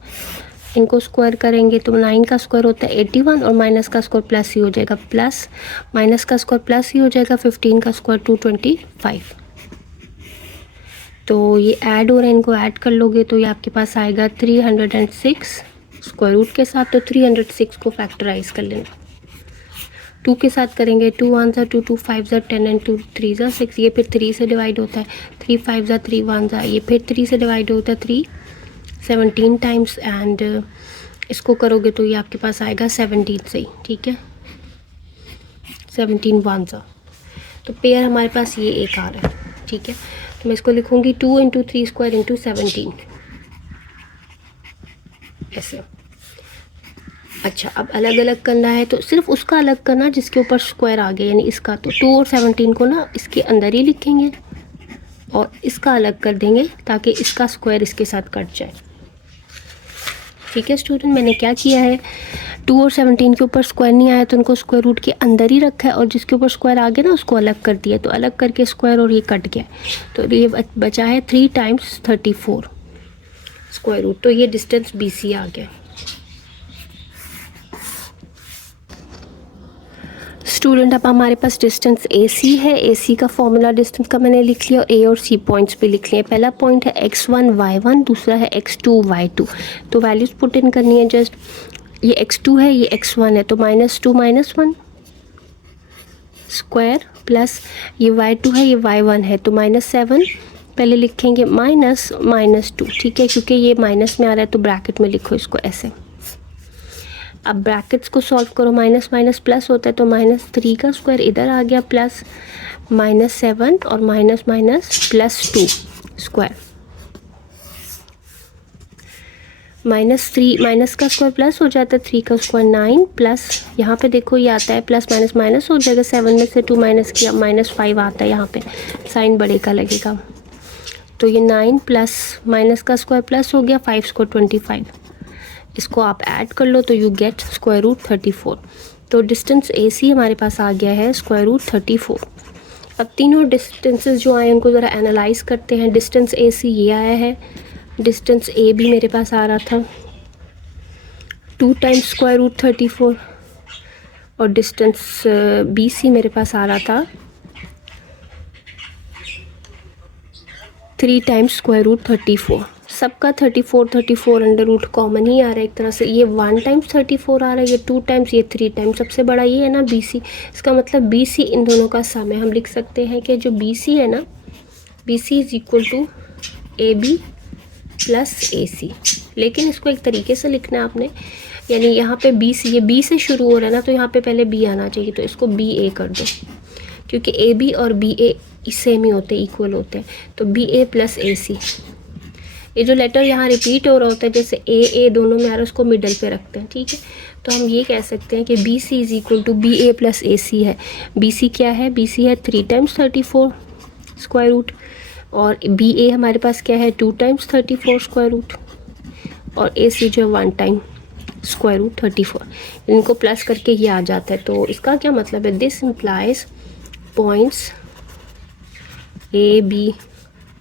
इनको स्क्वायर करेंगे तो 9 का स्क्वायर होता है 81 और माइनस का स्क्वायर प्लस ही हो जाएगा, प्लस माइनस का स्क्वायर प्लस ही हो जाएगा, 15 का स्क्वायर 225। तो ये ऐड हो रहा है, इनको ऐड कर लोगे तो ये आपके पास आएगा 306 स्क्वायर रूट के साथ। तो 306 को फैक्टराइज कर लेना, 2 के साथ करेंगे, 2 1 ज़ा 2, 2 5 ज़ा 10 एंड 2 3 ज़ा 6, ये फिर 3 से डिवाइड होता है, 3 5 ज़ा 3 1 ज़ा, ये फिर 3 से डिवाइड होता है, 3 17 टाइम्स, एंड इसको करोगे तो ये आपके पास आएगा 17 से ही। ठीक है, 17 1 ज़ा, तो पेयर हमारे पास ये एक आ रहा है। ठीक है, तो मैं इसको लिखूँगी 2 × 3 स्क्वायर × 17 ऐसे। अच्छा, अब अलग अलग करना है तो सिर्फ उसका अलग करना जिसके ऊपर स्क्वायर आ गया, यानी इसका। तो 2 और 17 को ना इसके अंदर ही लिखेंगे और इसका अलग कर देंगे ताकि इसका स्क्वायर इसके साथ कट जाए। ठीक है स्टूडेंट, मैंने क्या किया है, 2 और 17 के ऊपर स्क्वायर नहीं आया तो उनको स्क्वायर रूट के अंदर ही रखा है, और जिसके ऊपर स्क्वायर आ गया ना उसको अलग कर दिया, तो अलग करके स्क्वायर और ये कट गया, तो ये बचा है 3 टाइम्स 34 स्क्वायर रूट। तो ये डिस्टेंस BC आ गया। स्टूडेंट, अब हमारे पास डिस्टेंस AC है, AC का फॉर्मूला डिस्टेंस का मैंने लिख लिया, A और C पॉइंट्स भी लिख लिए। पहला पॉइंट है x1 y1, दूसरा है x2 y2, तो वैल्यूज़ पुट इन करनी है जस्ट। ये x2 है, ये x1 है, तो -2 -1 स्क्वायर, प्लस ये y2 है, ये y1 है, तो -7 पहले लिखेंगे, -2। ठीक है, क्योंकि ये माइनस में आ रहा है तो ब्रैकेट में लिखो इसको ऐसे। अब ब्रैकेट्स को सॉल्व करो, माइनस माइनस प्लस होता है, तो -3 का स्क्वायर इधर आ गया, प्लस -7 और माइनस माइनस +2 स्क्वायर, -3 माइनस का स्क्वायर प्लस हो जाता है, 3 का स्क्वायर 9, प्लस यहाँ पे देखो ये आता है प्लस माइनस माइनस हो जाएगा, 7 में से 2 माइनस किया, -5 आता है, यहाँ पे साइन बड़े का लगेगा, तो ये 9 प्लस माइनस का स्क्वायर प्लस हो गया, 5 स्क्वायर 25, इसको आप ऐड कर लो तो यू गेट स्क्वायर रूट 34। तो डिस्टेंस AC हमारे पास आ गया है स्क्वायर रूट 34। अब तीनों डिस्टेंसेस जो आए उनको ज़रा एनालाइज करते हैं। डिस्टेंस AC ये आया है, डिस्टेंस AB मेरे पास आ रहा था 2 टाइम्स स्क्वायर रूट 34, और डिस्टेंस BC मेरे पास आ रहा था 3 टाइम्स स्क्वायर रूट 34। सबका 34 अंडर रूट कॉमन ही आ रहा है एक तरह से, ये 1 टाइम्स 34 आ रहा है, ये 2 टाइम्स, ये 3 टाइम्स। सबसे बड़ा ये है ना BC, इसका मतलब BC इन दोनों का सम है। हम लिख सकते हैं कि जो BC है ना, BC is equal to AB plus AC, लेकिन इसको एक तरीके से लिखना है आपने, यानी यहाँ पे BC, ये B से शुरू हो रहा है ना, तो यहाँ पे पहले B आना चाहिए, तो इसको BA कर दो, क्योंकि AB और BA सेम ही होते हैं, इक्वल होते हैं, तो BA प्लस AC। ये जो लेटर यहाँ रिपीट हो रहा होता है, जैसे A दोनों में आ रहा है, उसको मिडल पे रखते हैं। ठीक है, तो हम ये कह सकते हैं कि BC is equal to BA plus AC है। BC क्या है, BC है 3 टाइम्स 34 स्क्वायर रूट, और BA हमारे पास क्या है 2 टाइम्स 34 स्क्वायर रूट, और AC जो है 1 टाइम स्क्वायर रूट 34। इनको प्लस करके ये आ जाता है। तो इसका क्या मतलब है, this implies points A, B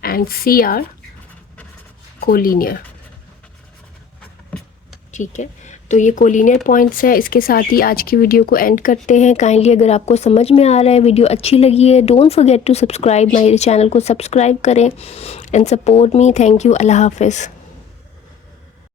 and C are collinear. ठीक है, तो ये कोलिनियर पॉइंट्स है। इसके साथ ही आज की वीडियो को एंड करते हैं। काइंडली अगर आपको समझ में आ रहा है, वीडियो अच्छी लगी है, डोंट फॉरगेट टू सब्सक्राइब, मेरे चैनल को सब्सक्राइब करें and support me. Thank you, अल्लाह हाफिज़।